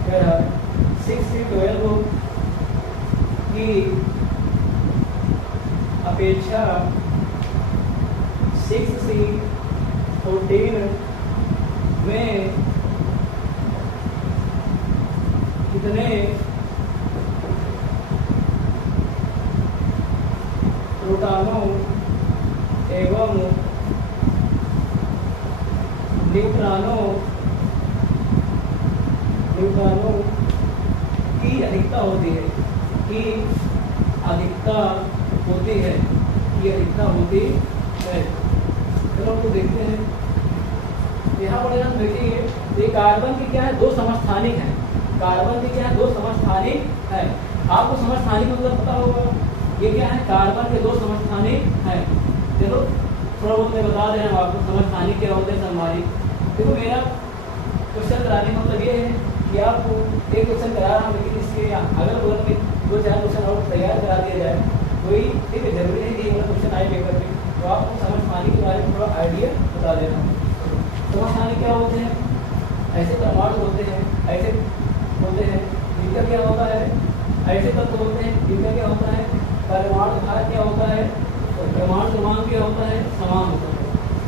कह रहा है 6C12 की अपेक्षा 6C14 में कितने प्रोटॉनों एवं न्यूट्रॉनों की अधिकता होती है, की अधिकता होती है, की अधिकता होती है। चलो हम देखते हैं। यहाँ पर हम देखिए ये कार्बन की क्या है, दो समस्थानिक है। कार्बन की क्या है, दो समस्थानिक है। आपको समस्थानिक मतलब पता होगा, ये क्या है, कार्बन के दो समस्थानिक है। देखो थोड़ा बहुत मैं बता दे रहा हूँ आपको समस्थानिक क्या होते हैं, समवारी। देखो मेरा क्वेश्चन कराने का मतलब ये है कि आपको एक क्वेश्चन करा रहा हूँ, लेकिन इसके अगल बगल में 2-4 क्वेश्चन और तैयार करा दिया जाए, कोई ठीक है, जरूरी नहीं कि ये क्वेश्चन आए पेपर में। तो आपको समस्थानिक के बारे में थोड़ा आइडिया बता दे रहा हूँ। समस्थानिक क्या होते हैं, ऐसे परमाणु होते हैं, ऐसे होते हैं जिनका क्या होता है, ऐसे तत्व होते हैं जिनका क्या होता है, परमाणु भार क्या होता है, परमाणु क्रमांक क्या होता है, समान होता है।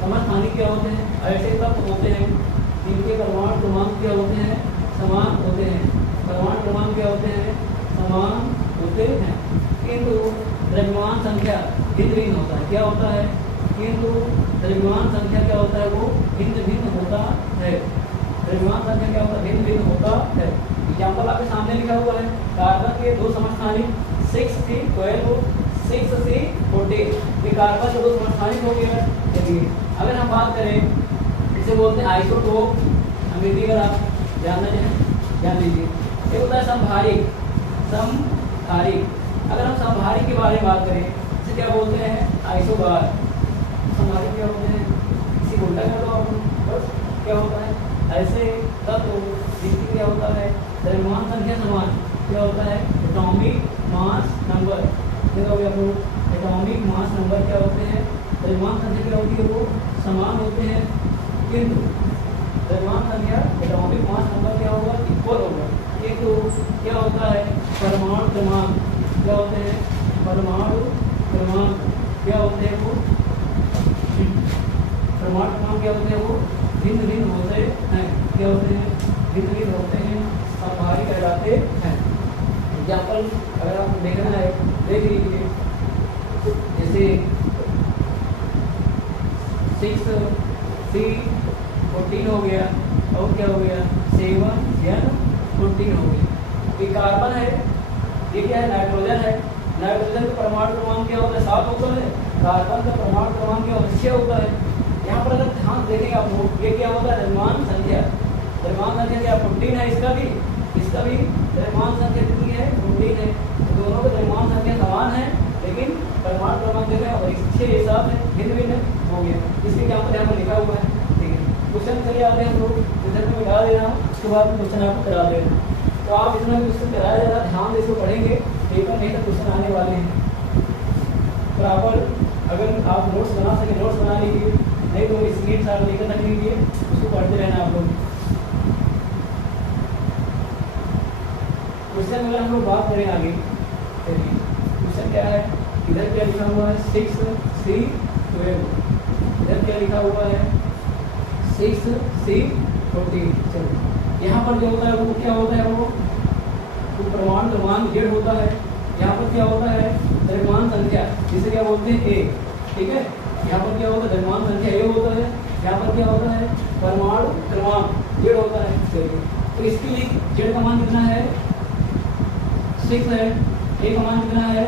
समस्थानिक क्या होते हैं, ऐसे तत्व होते हैं जिनके परमाणु क्रमांक क्या होते हैं, समान होते हैं। परमाणु क्रमांक क्या होते हैं, समान होते हैं, किंतु द्रव्यमान संख्या भिन्न भिन्न होता है। क्या होता है, किंतु द्रव्यमान संख्या क्या होता है, वो भिन्न भिन्न होता है। द्रव्यमान संख्या क्या होता है, भिन्न भिन्न होता है। एग्जाम्पल आपके सामने लिखा हुआ है, कार्बन के दो समस्थानिक 6C12 6C14, ये कार्बन के दो समस्थानिक हो गया। चलिए अगर हम बात करें, इसे बोलते हैं आइसोटोप अंग्रेजी, अगर आप जानना चाहें जान लीजिए। ये होता है समभारिक। समभारिक अगर हम समभारिक के बारे में बात करें, इसे क्या बोलते हैं, आइसोबार। समभारिक क्या होते हैं, किसी उल्टा कर दो आप, बस क्या होता है, ऐसे तत्व जिनकी क्या होता है, द्रव्यमान संख्या समान, क्या होता है, एटॉमिक मास नंबर। देखोगे आप लोग, एटॉमिक मास नंबर क्या होते हैं, द्रव्यमान संख्या क्या होती है, वो समान होते हैं, किंतु द्रव्यमान संख्या एटॉमिक मास नंबर क्या होगा, इक्वल होगा। किंतु क्या होता है, परमाणु क्रमांक क्या होते हैं, परमाणु क्रमांक क्या होते हैं, वो परमाणु क्रमांक क्या होते हैं, वो भिन्न भिन्न होते हैं। क्या होते हैं, भिन्न भिन्न होते हैं, समभारिक कहलाते हैं। एग्जाम्पल अगर आपको देखना है, देख लीजिए, जैसे 6C14 हो गया, और क्या हो गया, 7N14 हो गया। ये कार्बन है, ये क्या है, नाइट्रोजन है। नाइट्रोजन का परमाणु क्रमांक क्या होता है, 7 होता है। कार्बन का परमाणु क्रमांक क्या होता है, 6 होता है। यहाँ पर अगर ध्यान देखेंगे आप लोग, ये क्या होता है, द्रव्यमान संख्या। द्रव्यमान संख्या क्या 14 है, इसका भी द्रव्यमान संख्या कितनी है, 14 है। तो दोनों का द्रव्यमान संख्या समान है, लेकिन परमाणु क्रमांक जो है और 6 हिसाब से भिन्न भिन्न हो गया। इसलिए यहाँ पर यहाँ पर लिखा हुआ है। ठीक है, क्वेश्चन चले आते हैं हम लोग, क्वेश्चन में मिटा दे रहा हूँ, उसके बाद में क्वेश्चन आपको करा दे रहा हूँ। तो आप इसमें क्वेश्चन कराया जा रहा है, ध्यान से इसको पढ़ेंगे, पेपर नहीं तो क्वेश्चन आने वाले हैं। प्रॉपर अगर आप नोट्स बना सके नोट्स बना लीजिए, नहीं तो स्क्रीन शॉट लेकर रख लीजिए, उसको पढ़ते रहना आप लोग। क्वेश्चन में हम लोग बात करें आगे। क्वेश्चन क्या है, इधर क्या लिखा हुआ है, 6C12, इधर क्या लिखा हुआ है, 6C14। चलो यहाँ पर जो होता है वो क्या होता है, वो परमाणु क्रमांक Z होता है। यहाँ पर क्या होता है, द्रव्यमान संख्या, जिसे क्या बोलते हैं A। ठीक है, यहाँ पर क्या होता है, द्रव्यमान संख्या A होता है। यहाँ पर क्या होता है, परमाणु क्रमांक Z होता है। चलिए तो इसके लिए Z का मान कितना है, 6 है, A का मान कितना है,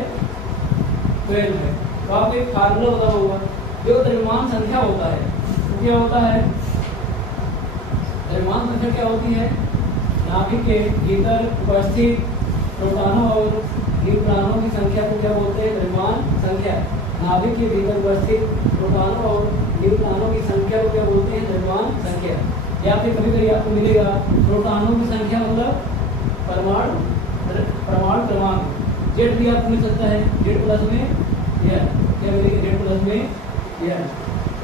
12 है। तो आपको एक फार्मूला पता होगा, जो द्रव्यमान संख्या होता है वो क्या होता है, द्रव्यमान संख्या क्या होती है, नाभिक के भीतर उपस्थित प्रोटॉनों और न्यूट्रॉनों की संख्या को क्या बोलते हैं? द्रव्यमान संख्या। नाभिक के भीतर उपस्थित प्रोटॉनों और न्यूट्रॉनों की संख्या को क्या बोलते हैं? द्रव्यमान संख्या। या फिर कभी कभी आपको मिलेगा प्रोटॉनों की संख्या मतलब परमाणु क्रमांक। जेड भी आपको मिल सकता है, जेड प्लस में या क्या मिलेगा? जेड प्लस में या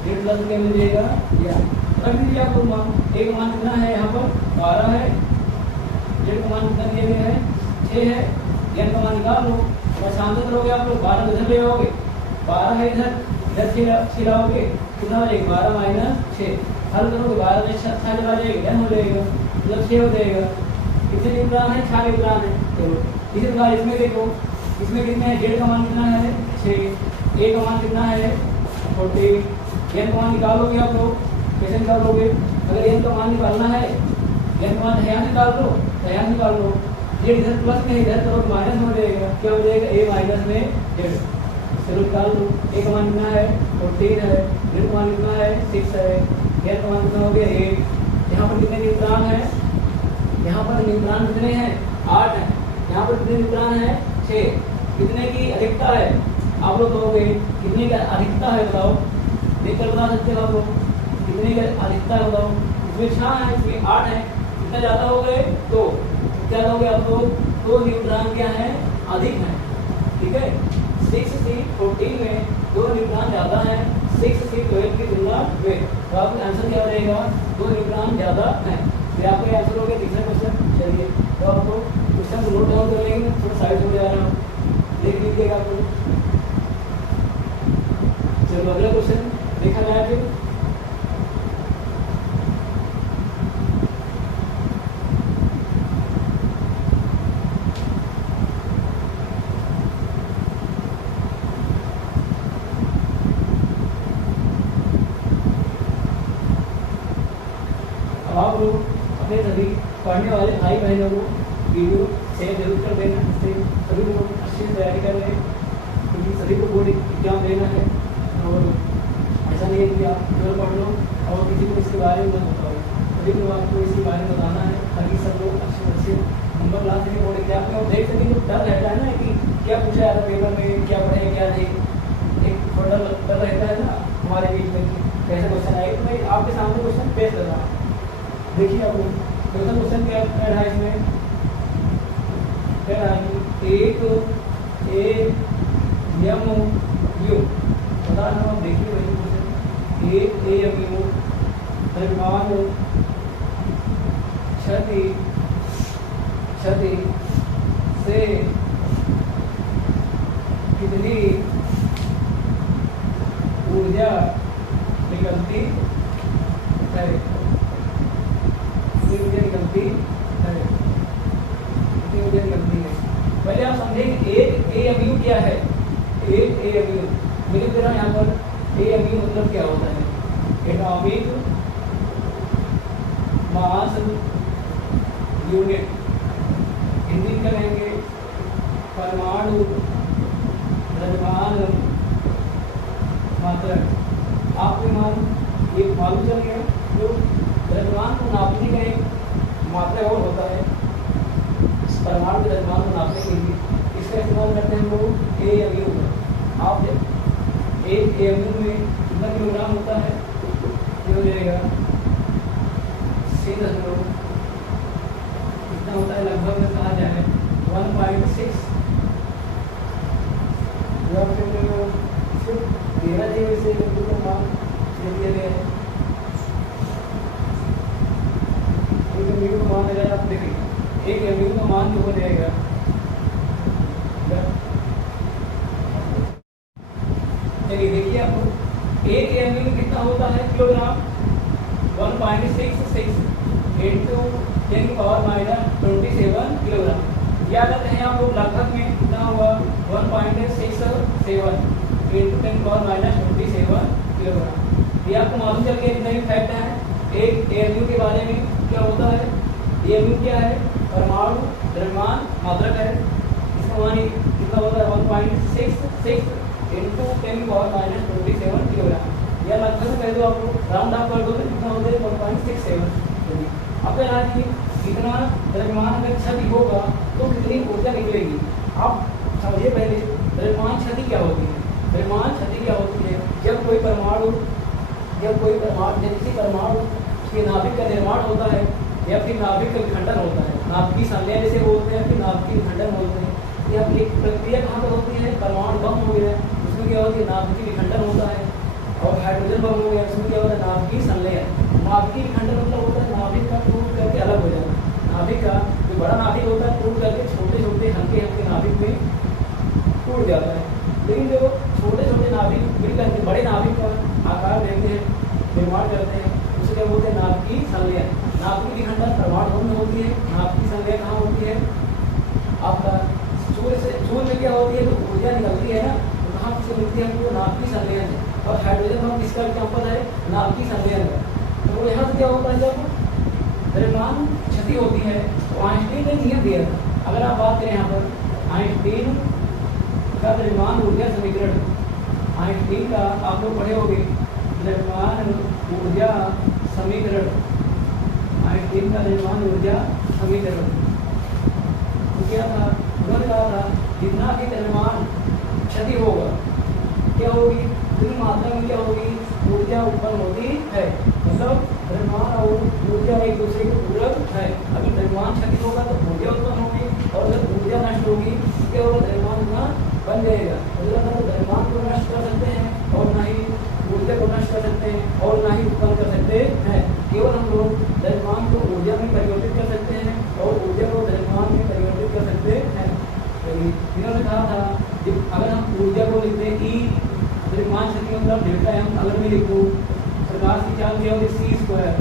जेड प्लस में मिल जाएगा या रख दीजिए आपको मान। ए का मान कितना है? यहाँ पर 12 है। जेड का मान कितना दिया गया है? 6 है। एन का मान निकाल लो और शांत करोगे आप लोग। 12 इधर ले आओगे, 12 है इधर, इधर 6 लाओगे, कितना हो जाएगा? 12 माइनस 6। हल करोगे 12 में 6 चला जाएगा, एन हो जाएगा, मतलब 6 हो जाएगा। कितने न्यूट्रॉन है? 6 न्यूट्रॉन है। चलो इसी प्रकार इसमें देखो, इसमें कितने हैं? जेड का मान कितना है? 6। ए का मान कितना है? 40। एन का मान निकालोगे आप लोग, कैसे निकालोगे? अगर एन का मान निकालना है, एन का मान यहाँ निकाल लो, यहाँ निकाल लो। ये इधर प्लस में इधर तो माइनस हो जाएगा, क्या हो जाएगा? ए माइनस में जेड। चलो निकाल लो। ए का मान कितना है? 14 है। जेड का मान कितना है? 6 है। एन का मान कितना हो गया? 8। यहाँ पर कितने न्यूट्रॉन है? यहाँ पर न्यूट्रॉन कितने हैं? 8 है। यहाँ पर कितने न्यूट्रॉन है? 6। कितने की अधिकता है? आप लोग कहोगे कितने की अधिकता है बताओ, देखकर बता सकते हो आप लोग कितने की अधिकता है बताओ। इसमें 6 है, इसमें 8 है, कितना ज्यादा हो गए? तो क्या हो गया आप लोग? तो न्यूट्रॉन क्या है? अधिक है। ठीक है, 6 से 14 में 2 न्यूट्रॉन ज्यादा है 6 से 12 की तुलना में। तो आपका आंसर क्या हो जाएगा? 2 न्यूट्रॉन ज्यादा है। ये आपका आंसर हो गया तीसरा क्वेश्चन। चलिए तो आपको क्वेश्चन को नोट डाउन कर लेंगे, थोड़ा साइड हो जा रहा हूँ, देख लीजिएगा आपको। चलो अगला क्वेश्चन देखा जाए फिर। आप लोग अपने सभी पढ़ने वाले भाई बहनों को वीडियो शेयर जरूर कर देना, जिससे सभी लोग अच्छी से तैयारी कर रहे हैं, क्योंकि सभी को बोर्ड एग्जाम देना है। और ऐसा नहीं है कि आप केवल पढ़ लो और किसी को इसके बारे में मत बताओ, सभी को आपको इसके बारे में बताना है, ताकि सब लोग अच्छे नंबर ला सकें बोर्ड एग्जाम में। और देख सकें जो डर रहता है ना कि क्या पूछा जाता है पेपर में, क्या पढ़े क्या नहीं, एक थोड़ा डर रहता है ना हमारे बीच में कैसे क्वेश्चन आएगा। तो मैं आपके सामने क्वेश्चन पेश कर रहा हूँ। देखिए आप लोग पहला क्वेश्चन क्या कह रहा है, इसमें कह रहा है कि एक AMU बता रहा हूँ। देखिए वही क्वेश्चन, एक AMU द्रव्यमान क्षति से कितनी ऊर्जा निकलती है? निकलती है। पहले आप समझें एक AMU क्या है। एक AMU मेरी तरह यहाँ पर AMU मतलब क्या होता है? एटॉमिक मास यूनिट, हिंदी में कहेंगे परमाणु द्रव्यमान मात्रक। आपको ये मालूम चल गया जो द्रव्यमान को नापने का एक मात्रा और होता है, परमाणु के द्रव्यमान को नापने के लिए इसका इस्तेमाल करते हैं हम लोग AMU का। आप एक AMU में कितना किलोग्राम होता है? ये हो जाएगा 6 कितना होता है लगभग में कहा जाए 1.6। तेरह जी से मान दिया गया है। AMU का मान अगर आप देखें, एक AMU का मान जो हो जाएगा, चलिए देखिए आपको एक AMU कितना होता है किलोग्राम? 1.66 into 10⁻⁻27 kilogram. क्या करते हैं आप लोग लगभग में कितना हुआ? 1.67 इंटू 10⁻⁻27 किलोग्राम। ये आपको मालूम चल गया, इतना ही फैक्ट है एक AMU के बारे में। क्या होता है AMU? क्या है? परमाणु द्रव्यमान मात्रक है। इसका मान कितना होता है? 1.66 इंटू 10⁻⁻27 किलोग्राम। या लगभग कह दो आपको, राउंड ऑफ कर दो तो कितना होता है? 1.67। अब कह रहा है कि इतना द्रव्यमान अगर क्षति होगा तो कितनी ऊर्जा निकलेगी। आप समझिए पहले द्रव्यमान क्षति क्या होती है। द्रव्यमान क्षति क्या होती है, जब कोई परमाणु किसी परमाणु के नाभिक का निर्माण होता है या फिर नाभिक का विखंडन होता है, नाभिकीय संलयन जिसे बोलते हैं, फिर नाभिकीय विखंडन बोलते हैं। यह एक प्रक्रिया कहाँ पर होती है, परमाणु बम हो गया उसमें क्या होती है, नाभिकीय विखंडन होता है। और हाइड्रोजन बम हो गया उसमें क्या होता है, नाभिकीय संलयन। नाभिकीय विखंडन मतलब होता है नाभिक का टूट करके अलग हो जाना। नाभिक का जो बड़ा नाभिक होता है टूट करके छोटे छोटे हल्के हल्के नाभिक में टूट जाता है। लेकिन जो छोटे छोटे नाभिक मिलकर के बड़े नाभिक का आकार देते हैं, निर्माण करते हैं, उसे क्या बोलते हैं, नाभिकीय संलयन। नाभिकीय विखंडन परमाणु बम में होती है, नाभिकीय संलयन कहाँ होती है, आपका सूर्य में क्या होती है, तो ऊर्जा निकलती है ना, तो कहाँ से मिलती है हमको, नाभिकीय संलयन है। और हाइड्रोजन बम किसका एग्जाम्पल है, नाभिकीय संलयन का। तो यहाँ से क्या होता है, जब द्रव्यमान क्षति होती है तो आइंस्टीन ने नियम दिया था। अगर आप बात करें यहाँ पर आइंस्टीन का द्रव्यमान ऊर्जा समीकरण, आइंस्टीन का आप लोग पढ़े होंगे द्रव्यमान ऊर्जा समीकरण, आइंस्टीन का द्रव्यमान ऊर्जा समीकरण तो क्या था, उन्होंने कहा था जितना भी द्रव्यमान क्षति होगा क्या होगी, उतनी मात्रा में क्या होगी, ऊर्जा उत्पन्न होती है। मतलब द्रव्यमान और ऊर्जा एक दूसरे के पूरक है। अगर द्रव्यमान क्षति होगा तो ऊर्जा उत्पन्न होगी, और अगर ऊर्जा नष्ट होगी तो क्या होगा, द्रव्यमान उतना बन जाएगा। मतलब हम द्रव्यमान को नष्ट कर सकते हैं और ना ही ऊर्जा को नष्ट कर सकते हैं और ना ही उत्पन्न कर सकते हैं। केवल हम लोग द्रव्यमान को ऊर्जा में परिवर्तित कर सकते हैं और ऊर्जा को द्रव्यमान में परिवर्तित कर सकते हैं। इन्होंने कहा था अगर हम ऊर्जा को लिखते हैं ई द्रव्यमान क्षति मतलब डेल्टा एम, अगर मैं लिखूँ प्रकाश की चाल क्या होगी सी स्क्वायर,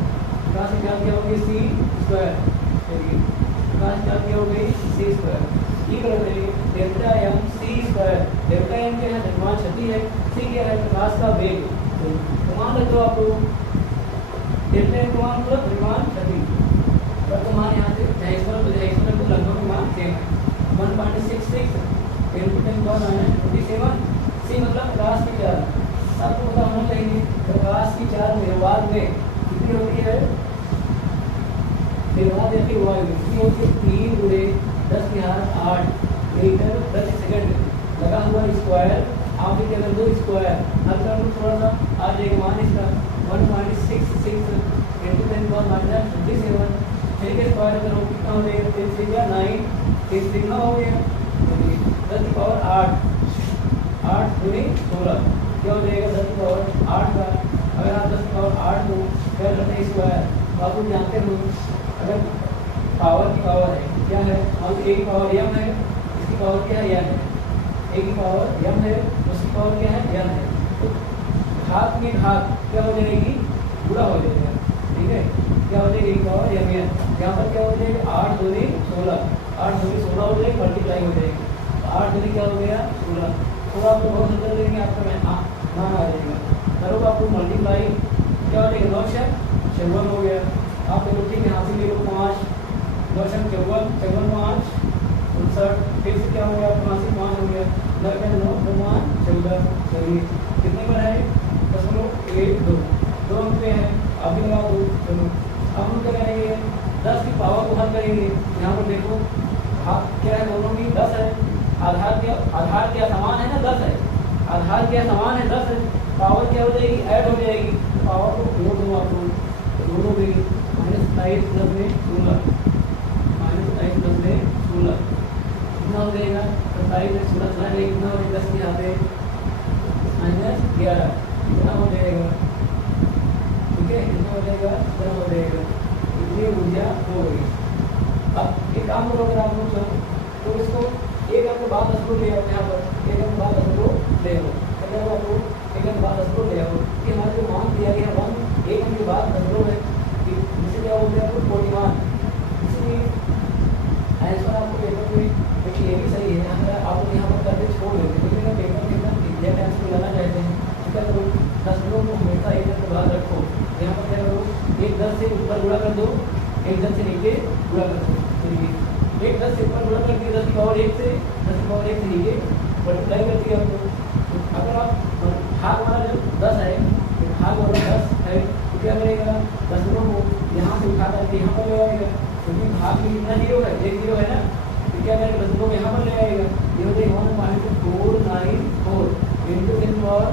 प्रकाश की चाल क्या होगी सी स्क्वायर, प्रकाश की चाल क्या हो गई सी स्क्वायर, ई बराबर delta M C square. Delta M क्या है, द्रव्यमान क्षति है, सी क्या है, प्रकाश का वेग। तो मान लो आप लोग डेल्टा एम का मान मतलब द्रव्यमान क्षति, पर तो मान यहाँ से तो लगभग मान सेम है 1.66 × 10⁻⁻27। सी मतलब प्रकाश की चाल, सबको पता होना चाहिए प्रकाश की चाल निर्वात में कितनी होती है, निर्वात या फिर वायु कितनी होती है, 3 × 10⁸ मीटर प्रति सेकंड लगा हुआ स्क्वायर। आप भी क्या कर दो स्क्वायर, हल कर दो थोड़ा सा, आ जाएगा मान इसका 1.66 × 10⁻⁻27। फिर के स्क्वायर अगर हो कितना हो जाएगा, 3 से 9, 3 से कितना हो गया 10⁸ 8 दूनी 16 क्या हो जाएगा 10⁸ का। अगर आप 10⁸ को कर लेते हैं स्क्वायर तो आप लोग जानते हो अगर पावर की पावर है क्या है, और ए की पावर m है, इसकी पावर क्या है n है, ए की पावर m है, उसकी पावर क्या है n है। तो घात में घात क्या हो जाएगी, गुणा हो जाएगा, ठीक है, क्या हो जाएगी पावर m n। यहाँ पर क्या हो जाएगा 8 दूनी 16, 8 दूनी 16 हो जाएगी, मल्टीप्लाई हो जाएगी, 8 दूनी क्या हो गया 16। तो आप लोग बहुत अंतर लेंगे, आपका मान आ जाएगा। करो आपको मल्टीप्लाई क्या हो जाएगा 9 × 56 हो गया। आप देखो ठीक है, यहाँ से ले लो 5 9 × 56 56 5 59, फिर से क्या हो गया आपका 5 हो गया 9 × 9 2 5 14। चलिए कितने पर है 0.12 2 अंक पे है, आप भी लगा दो। चलो अब हम क्या करेंगे, 10 की पावर को हल करेंगे। यहाँ पर देखो क्या है, दोनों की 10 है, आधार क्या समान है ना 10 है, आधार क्या समान है 10 है, पावर क्या हो जाएगी ऐड हो जाएगी, पावर को जोड़ दो आप लोग, दोनों में -27 + 16 कितना हो जाएगा 27 में 16 चला जाएगा, कितना हो जाएगा 10 के यहाँ पे -11 कितना हो जाएगा, ठीक है, कितना हो जाएगा 17 हो जाएगा। इतनी ऊर्जा हो गई। अब एक काम करो, अगर आप लोग तो इसको एक अंक बाद 10 को ले आओ, यहाँ पर एक अंक बाद 10 को ले आओ, अगर आप लोग एक अंक बाद 10 को ले आओ कि हमारे जो मान दिया गया 1 एक अंक के बाद 10 है, जिसे क्या बोलते हैं आपको कोटिमान। इसलिए आंसर आपको पेपर में देखिए ये भी सही है, अगर आप लोग यहाँ पर करके छोड़ देते हैं, लेकिन पेपर में एकदम एग्जैक्ट आंसर लाना चाहते हैं तो क्या करो 10 को हमेशा एक अंक के बाद रखो। यहाँ पर क्या करो, एक 10 से ऊपर गुणा कर दो, एक 10 से नीचे गुणा कर दो। चलिए एक 10 से ऊपर गुणा कर दिया 10 की पावर 1 से, 10 की पावर 1 से नीचे मल्टीप्लाई कर दिया आपको। अगर आप भाग वाला जो 10 है, भाग वाला 10 है तो क्या करेगा, 10 को यहाँ से उठा करके तो यहाँ पर ले आएगा, क्योंकि भाग में कितना जीरो है, एक जीरो है ना, तो क्या करेगा 10 को यहाँ पर ले आएगा, ये हो जाएगा 1.494 इंटू 10 पावर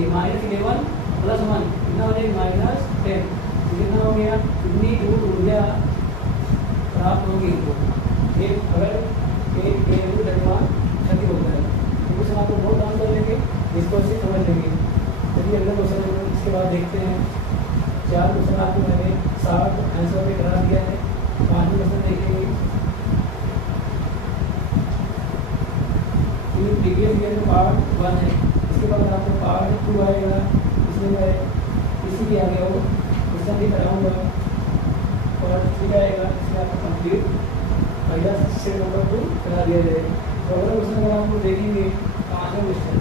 -11 प्लस 1 कितना हो जाएगा -10, कितना हो गया, कितनी जूल ऊर्जा प्राप्त होगी इनको, एक अगर एक द्रव्यमान क्षति होता है तो क्वेश्चन आपको बहुत डाउन कर लेंगे, इसको अच्छे समझ लेंगे। चलिए अगला क्वेश्चन इसके बाद देखते हैं। 4 क्वेश्चन आपको मैंने 60 आंसर में करा दिया है, 5 क्वेश्चन देखेंगे। प्रीवियस ईयर में पार्ट 1 है, इसके बाद आपको पार्ट 2 आएगा, इसमें मैं इसी भी आ गया हो क्वेश्चन भी कराऊंगा, पार्ट 3 आएगा, इसमें आपको कंप्लीट पहला सेट नंबर 2 करा दिया जाएगा। तो अगला क्वेश्चन अगर आपको देखेंगे 5वां क्वेश्चन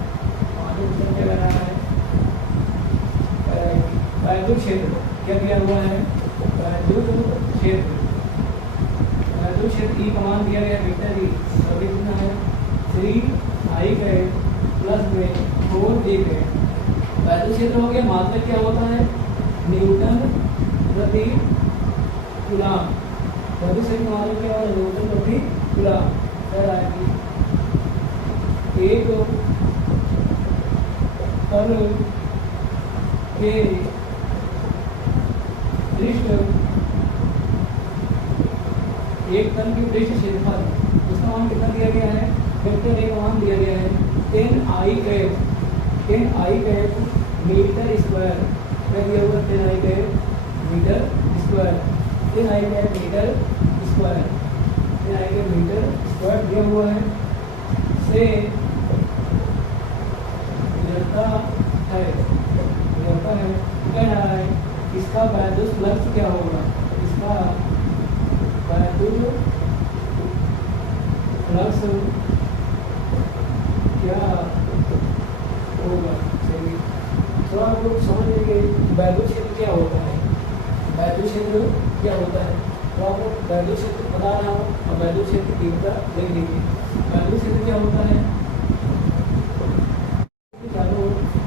क्या करना है, वैद्युत क्षेत्र क्या दिया हुआ है, वैद्युत क्षेत्र ई कमान दिया गया वेक्टर ई, और कितना है 3i प्लस में 4j। वैद्युत क्षेत्र हो गया, मात्रक क्या होता है न्यूटन प्रति कूलम, वैद्युत क्षेत्र मात्रक क्या होता है न्यूटन प्रति कूलम। सर आएगी एक तल के पृष्ठ, एक तल की पृष्ठ क्षेत्रफल, उसका मान कितना दिया गया है, वेक्टर ए का मान दिया गया है 10i मीटर स्क्वायर, क्या दिया हुआ 10i metre square, 10i metre square, 10i metre square दिया हुआ है, से गुजरता है कह रहा है इसका वैद्युत फ्लक्स क्या होगा, इसका वैद्युत फ्लक्स क्या होगा। चलिए तो आप लोग समझ लेंगे वैद्युत क्षेत्र क्या होता है, वैद्युत क्षेत्र क्या होता है, तो आप लोग वैद्युत क्षेत्र बता रहा हूँ और वैद्युत क्षेत्र की तीव्रता देख लीजिए। वैद्युत क्षेत्र क्या होता है,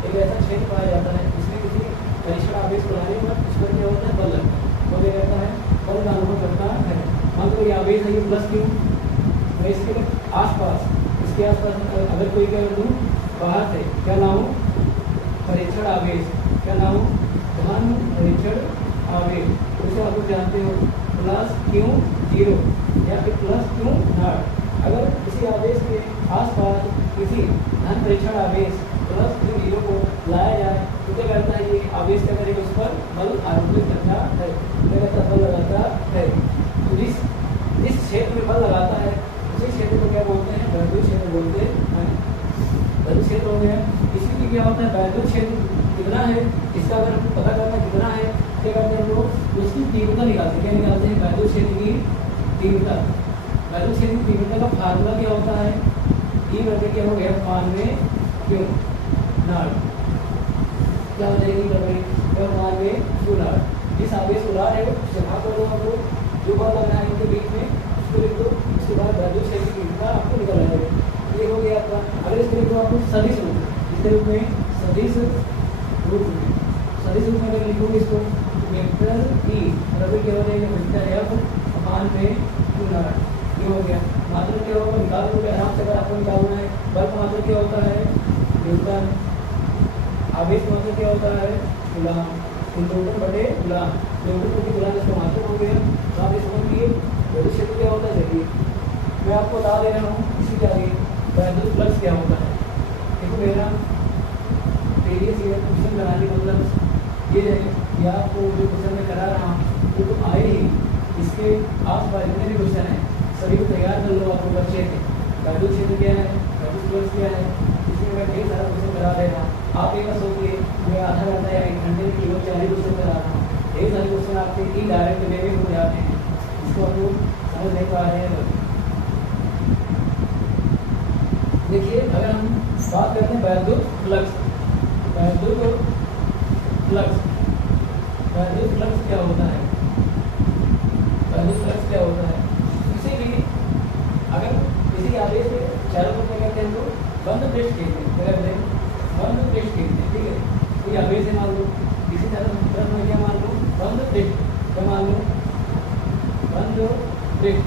एक ऐसा क्षेत्र पाया जाता है जिसमें किसी परीक्षण आवेश बनाने पर उस पर क्या होता है बल लगता है, वो क्या कहता है बल का अनुभव करता है। मान लो ये आवेश है, ये प्लस क्यू, मैं इसके आसपास, इसके आसपास अगर कोई क्या कर दूँ बाहर से, क्या लाऊँ परीक्षण आवेश, क्या लाऊँ धन परीक्षण आवेश, उसे आप लोग जानते हो प्लस क्यू 0 या फिर प्लस क्यू 0। अगर किसी आवेश के आसपास किसी धन परीक्षण आवेश प्लस क्यू 0 को लाया जाए तो क्या करता है, ये आवेश क्या करेगा, उस पर बल आरोपित करता है, क्या करता है बल लगाता है। तो जिस क्षेत्र में बल लगाता है उसी क्षेत्र को क्या बोलते हैं, वैद्युत क्षेत्र बोलते हैं। वैद्युत क्षेत्र हो गया, इसी की क्या होता है वैद्युत क्षेत्र कितना है, इसका अगर पता करना कितना है, क्या करते हैं लोग उसकी तीव्रता निकालते हैं, क्या निकालते हैं वैद्युत क्षेत्र की तीव्रता। वैद्युत क्षेत्र की तीव्रता का फार्मूला क्या होता है, ई बराबर क्या हो गया 92 क्यू नॉट, क्या हो जाएगी बराबर 92 क्यू नॉट। जिस आवेश को ला रहे हो उससे भाग कर दो, आप लोग जो बल लग रहा है इनके बीच में उसको लिख दो, उसके बाद वैद्युत क्षेत्र की तीव्रता आपको निकल आएगा। ये हो गया आपका। अगर इसको लिख दो आपको सदिश रूप, इसके रूप में सदिश रूप में अगर लिखोगे इसको वेक्टर ई बराबर क्या हो जाएगा वेक्टर एफ अपान में क्यू नॉट, ये हो गया। मात्रक क्या होगा निकाल दोगे आराम से, अगर आपको निकालना है। बल का मात्रक क्या होता है न्यूटन, आवेश का मात्रक क्या होता है कूलम, न्यूटन बटे कूलम, न्यूटन प्रति कूलम इसका मात्रक हो गया। तो आप ये समझ लिए वैद्युत क्षेत्र क्या होता है। देखिए मैं आपको बता दे रहा हूँ, इसी के आगे वैद्युत फ्लक्स क्या होता है। देखो मेरा प्रीवियस ईयर क्वेश्चन कराने का मतलब ये है कि आपको जो क्वेश्चन मैं करा रहा हूँ वो तो आए ही, इसके आसपास जितने भी क्वेश्चन हैं सभी को तैयार कर लो। आपको बच्चे थे वैद्युत क्षेत्र क्या है, वैद्युत फ्लक्स क्या है, इसमें मैं ढेर सारा क्वेश्चन करा दे रहा हूँ। आप एक सोचिए मैं आधा घंटा या 1 घंटे में केवल 40 क्वेश्चन करा रहा हूँ, ढेर सारे क्वेश्चन आपके ई डायरेक्ट वे में हो जाते हैं, इसको हम लोग समझ नहीं पा रहे हैं। देखिए अगर हम बात करते हैं वैद्युत फ्लक्स, वैद्युत फ्लक्स क्या होता है, वैद्युत फ्लक्स क्या होता है। किसी भी अगर किसी आवेश के चारों तरफ क्या कहते हैं तो बंद पृष्ठ कहते हैं, क्या कहते हैं बंद पृष्ठ कहते हैं। ठीक है, कोई आवेश है मान लो किसी तरफ में क्या मान लो बंद पृष्ठ, क्या मान लो जो पृष्ठ,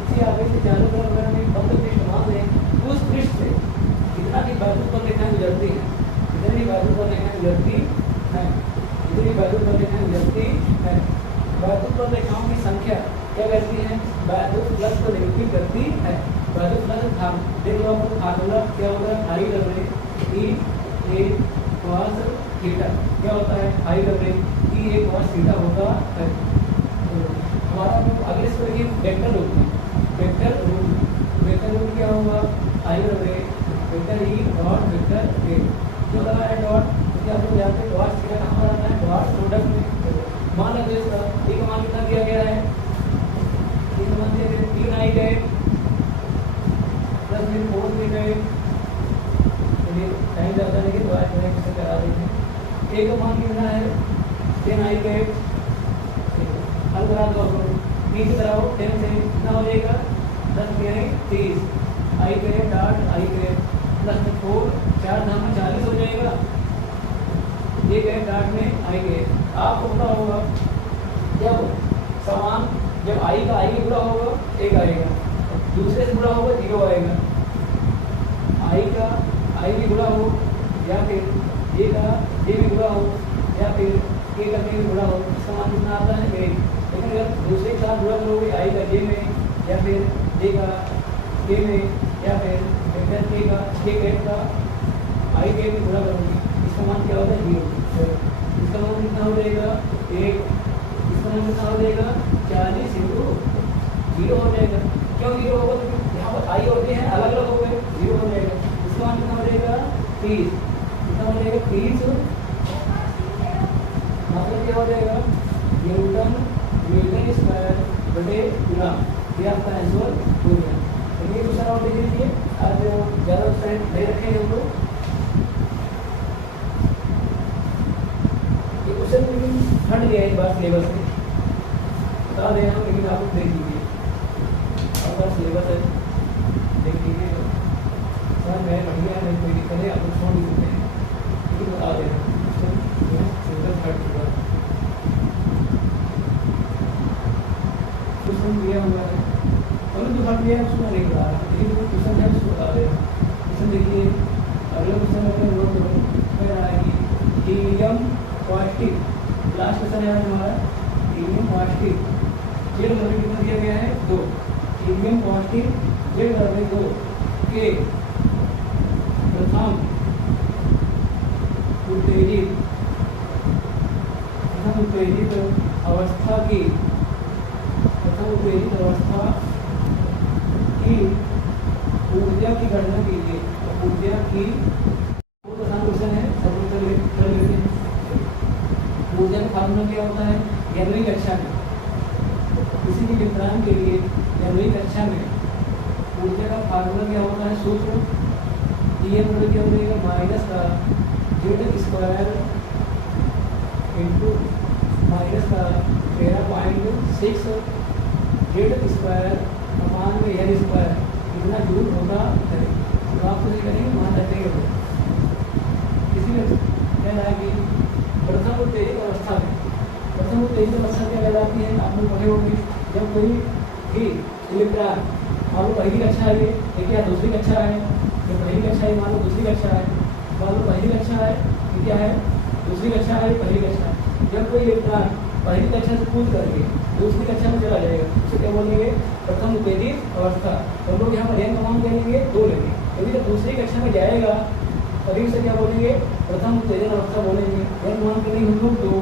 इसी आगे से चारों तरफ अगर हम एक बंद पृष्ठ मान लें, उस पृष्ठ से जितना भी वैद्युत प्रलेखाएं गुजरती हैं, जितनी वैद्युत प्रलेखाएं गुजरती हैं, जितनी वैद्युत प्रलेखाएं गुजरती हैं, वैद्युत प्रलेखाओं की संख्या क्या करती है, वैद्युत फ्लक्स को निरूपित करती है। वैद्युत फ्लक्स देख लो आपको फार्मूला क्या होगा, I W E A cos theta क्या होता है, I W E A cos theta होता है। हमारा अगले इसको देखिए वेक्टर रूप में, वेक्टर रूप क्या होगा, I W vector E dot vector A, क्यों लगा है डॉट, क्योंकि आप लोग जानते हैं डॉट थीटा कहाँ पर आता है, डॉट प्रोडक्ट में। मान लो इसका ई का मान कितना दिया गया है, ई का मान दिया गया 3 आई गए प्लस में 4 दिए गए, टाइम ज़्यादा नहीं तो आज मैं किसे करा देंगे। ए का मान कितना है 10 आई गए, हल करा दो आप लोग, 3 से कराओ 10 से कितना हो जाएगा 10 गए 30 आई गए डॉट आई गए प्लस में 4 4 धाम में 40 हो जाएगा, ये गए डॉट में आई गए। आपको पता होगा जब समान जब आई का आई बुरा होगा 1 आएगा, दूसरे से बुरा होगा 0 आएगा, आई का आई भी बुरा हो या फिर ए का ए भी बुरा हो या फिर के का के भी बुरा हो, इसका मान कितना आता है 1। लेकिन अगर दूसरे के साथ बुरा करोगे आई का जे में या फिर ए का के में या फिर वेक्टर के का गेट का आई के भी बुरा करोगे, इसका मान क्या होता है 0। इसका मान कितना हो जाएगा 1, इसका मान कितना हो जाएगा 40 इंटू 0 हो जाएगा। क्यों 0 होगा, क्योंकि यहाँ पर आई होते हैं अलग अलग हो गए, 0 हो जाएगा। इसका मान कितना हो जाएगा 30, कितना हो जाएगा 30, मतलब क्या हो जाएगा न्यूटन मीटर स्क्वायर बटे गुना, ये आपका आंसर हो गया। तो ये क्वेश्चन और देख लीजिए, आज ज़्यादा टाइम नहीं रखेंगे हम लोग, ये क्वेश्चन लेकिन हट गया एक बार सिलेबस से, बता दें हम, लेकिन आप देख लीजिए आपका सिलेबस है, देख लीजिए सर मैं बढ़िया है, कोई दिक्कत है, आप लोग छोड़ भी सकते हैं, लेकिन बता दें सिलेबस हट चुका है, क्वेश्चन दिया हुआ है और जो हट गया उसको नहीं बता रहा, लेकिन जो क्वेश्चन है उसको बता दे रहा। क्वेश्चन देखिए, अगला क्वेश्चन अपने नोट करो, कह रहा है कि हीलियम पॉजिटिव, लास्ट क्वेश्चन है हमारा हीलियम पॉजिटिव, जेड बराबर कितना दिया गया है 2, हीलियम पॉजिटिव जेड बराबर 2 के प्रथम उत्तेजित अवस्था की ऊर्जा की गणना कीजिए। ऊर्जा की बहुत आसान क्वेश्चन है, सब लोग कर लेते हैं। ऊर्जा का फार्मूला क्या होता है, 11वीं कक्षा में किसी भी वितरण के लिए 11वीं कक्षा में ऊर्जा का फार्मूला क्या होता है, सूत्र DM क्या हो जाएगा माइनस का जेड स्क्वायर इंटू माइनस का 13.6 जेड स्क्वायर अमान में एल स्क्वायर कितना जूल होता है। तो आप कुछ करेंगे मान रखेंगे, किसी में कहना है कि प्रथम उत्तेजित अवस्था में, प्रथम उत्तेजित अवस्था क्या कहलाती है, आप लोग पढ़े होंगे, जब कोई भी इलेक्ट्रॉन, मान लो पहली कक्षा है ये क्या दूसरी कक्षा है, जो पहली कक्षा है मान लो दूसरी कक्षा है, मान लो पहली कक्षा है ये क्या है दूसरी कक्षा है पहली कक्षा है, जब कोई इलेक्ट्रॉन पहली कक्षा से कूद करके दूसरी कक्षा में चला जाएगा उसे क्या बोलेंगे, प्रथम उत्तेजित अवस्था। तो हम लोग यहाँ पर रैंक मान करेंगे 2 लेंगे, यदि तो दूसरी कक्षा में जाएगा तभी उसे क्या बोलेंगे, प्रथम उत्तेजित अवस्था बोलेंगे। रैंक मान करेंगे हम लोग 2,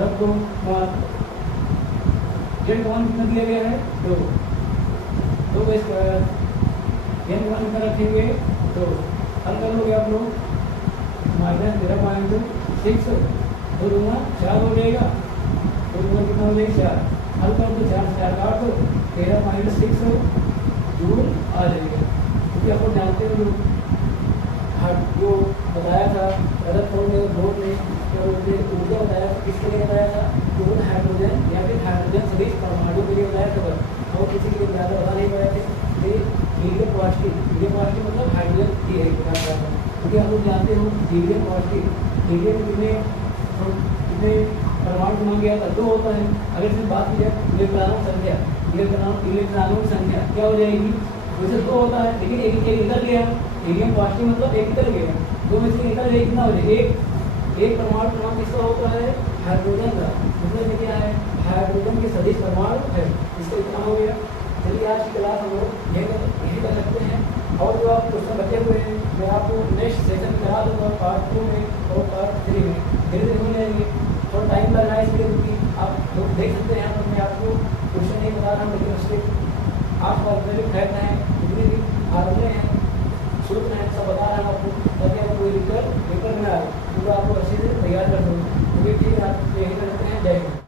रख दो मान, जेड मान कितना दिया गया है 2 का स्क्वायर, एन मान कितना रखेंगे 2, हल कर लोगे आप लोग माइनस 13.6 2 दूना 4 हो जाएगा, 2 दूना कितना हो जाएगा 4, हल कर दो 4 4 काट दो 13.6 जूल आ जाएगा। क्योंकि आप लोग जानते हो जो बताया था रजत फोन में बोर्ड में क्या बोलते ऊर्जा बताया था, किसके लिए बताया था, केवल हाइड्रोजन या फिर हाइड्रोजन सदृश परमाणु के लिए बताया था, बस और किसी के लिए ज़्यादा बता नहीं पाए थे। हीलियम पॉजिटिव मतलब हाइड्रोजन की है, क्योंकि आप लोग जानते हो हीलियम पॉजिटिव, हीलियम कितने परमाणु क्रमांक क्या होता है? 2 होता है। अगर इसमें बात की जाए इलेक्ट्रॉनों की संख्या, इलेक्ट्रॉनों की संख्या क्या हो जाएगी? वैसे 2 होता है, लेकिन एक निकल गया, हीलियम पॉजिटिव मतलब एक निकल गया, 2 में से निकल गया, कितना हो जाए? एक परमाणु क्रमांक किसका होता है? हाइड्रोजन का। मतलब ये क्या है? हाइड्रोजन के सदिश परमाणु है, इसका इतना हो गया। चलिए आज की क्लास हम लोग यही कर सकते हैं, और जो आप क्वेश्चन बचे हुए हैं मैं आपको नेक्स्ट सेशन करा दूंगा पार्ट 2 में और पार्ट 3 में, धीरे धीरे मिल जाएंगे। थोड़ा टाइम लग रहा है इसलिए, क्योंकि आप लोग देख सकते हैं तो मैं आपको क्वेश्चन नहीं बता रहा हूँ, लेकिन उसके आसपास में भी फैक्ट हैं, जितने भी फार्मूले हैं, सूत्र हैं, सब बता रहा हूँ आपको, ताकि आपको कोई दिक्कत पेपर में आए, पूरा आपको अच्छे से तैयार कर दूँ। तो ठीक है, आप यही करते हैं। जय हिंद।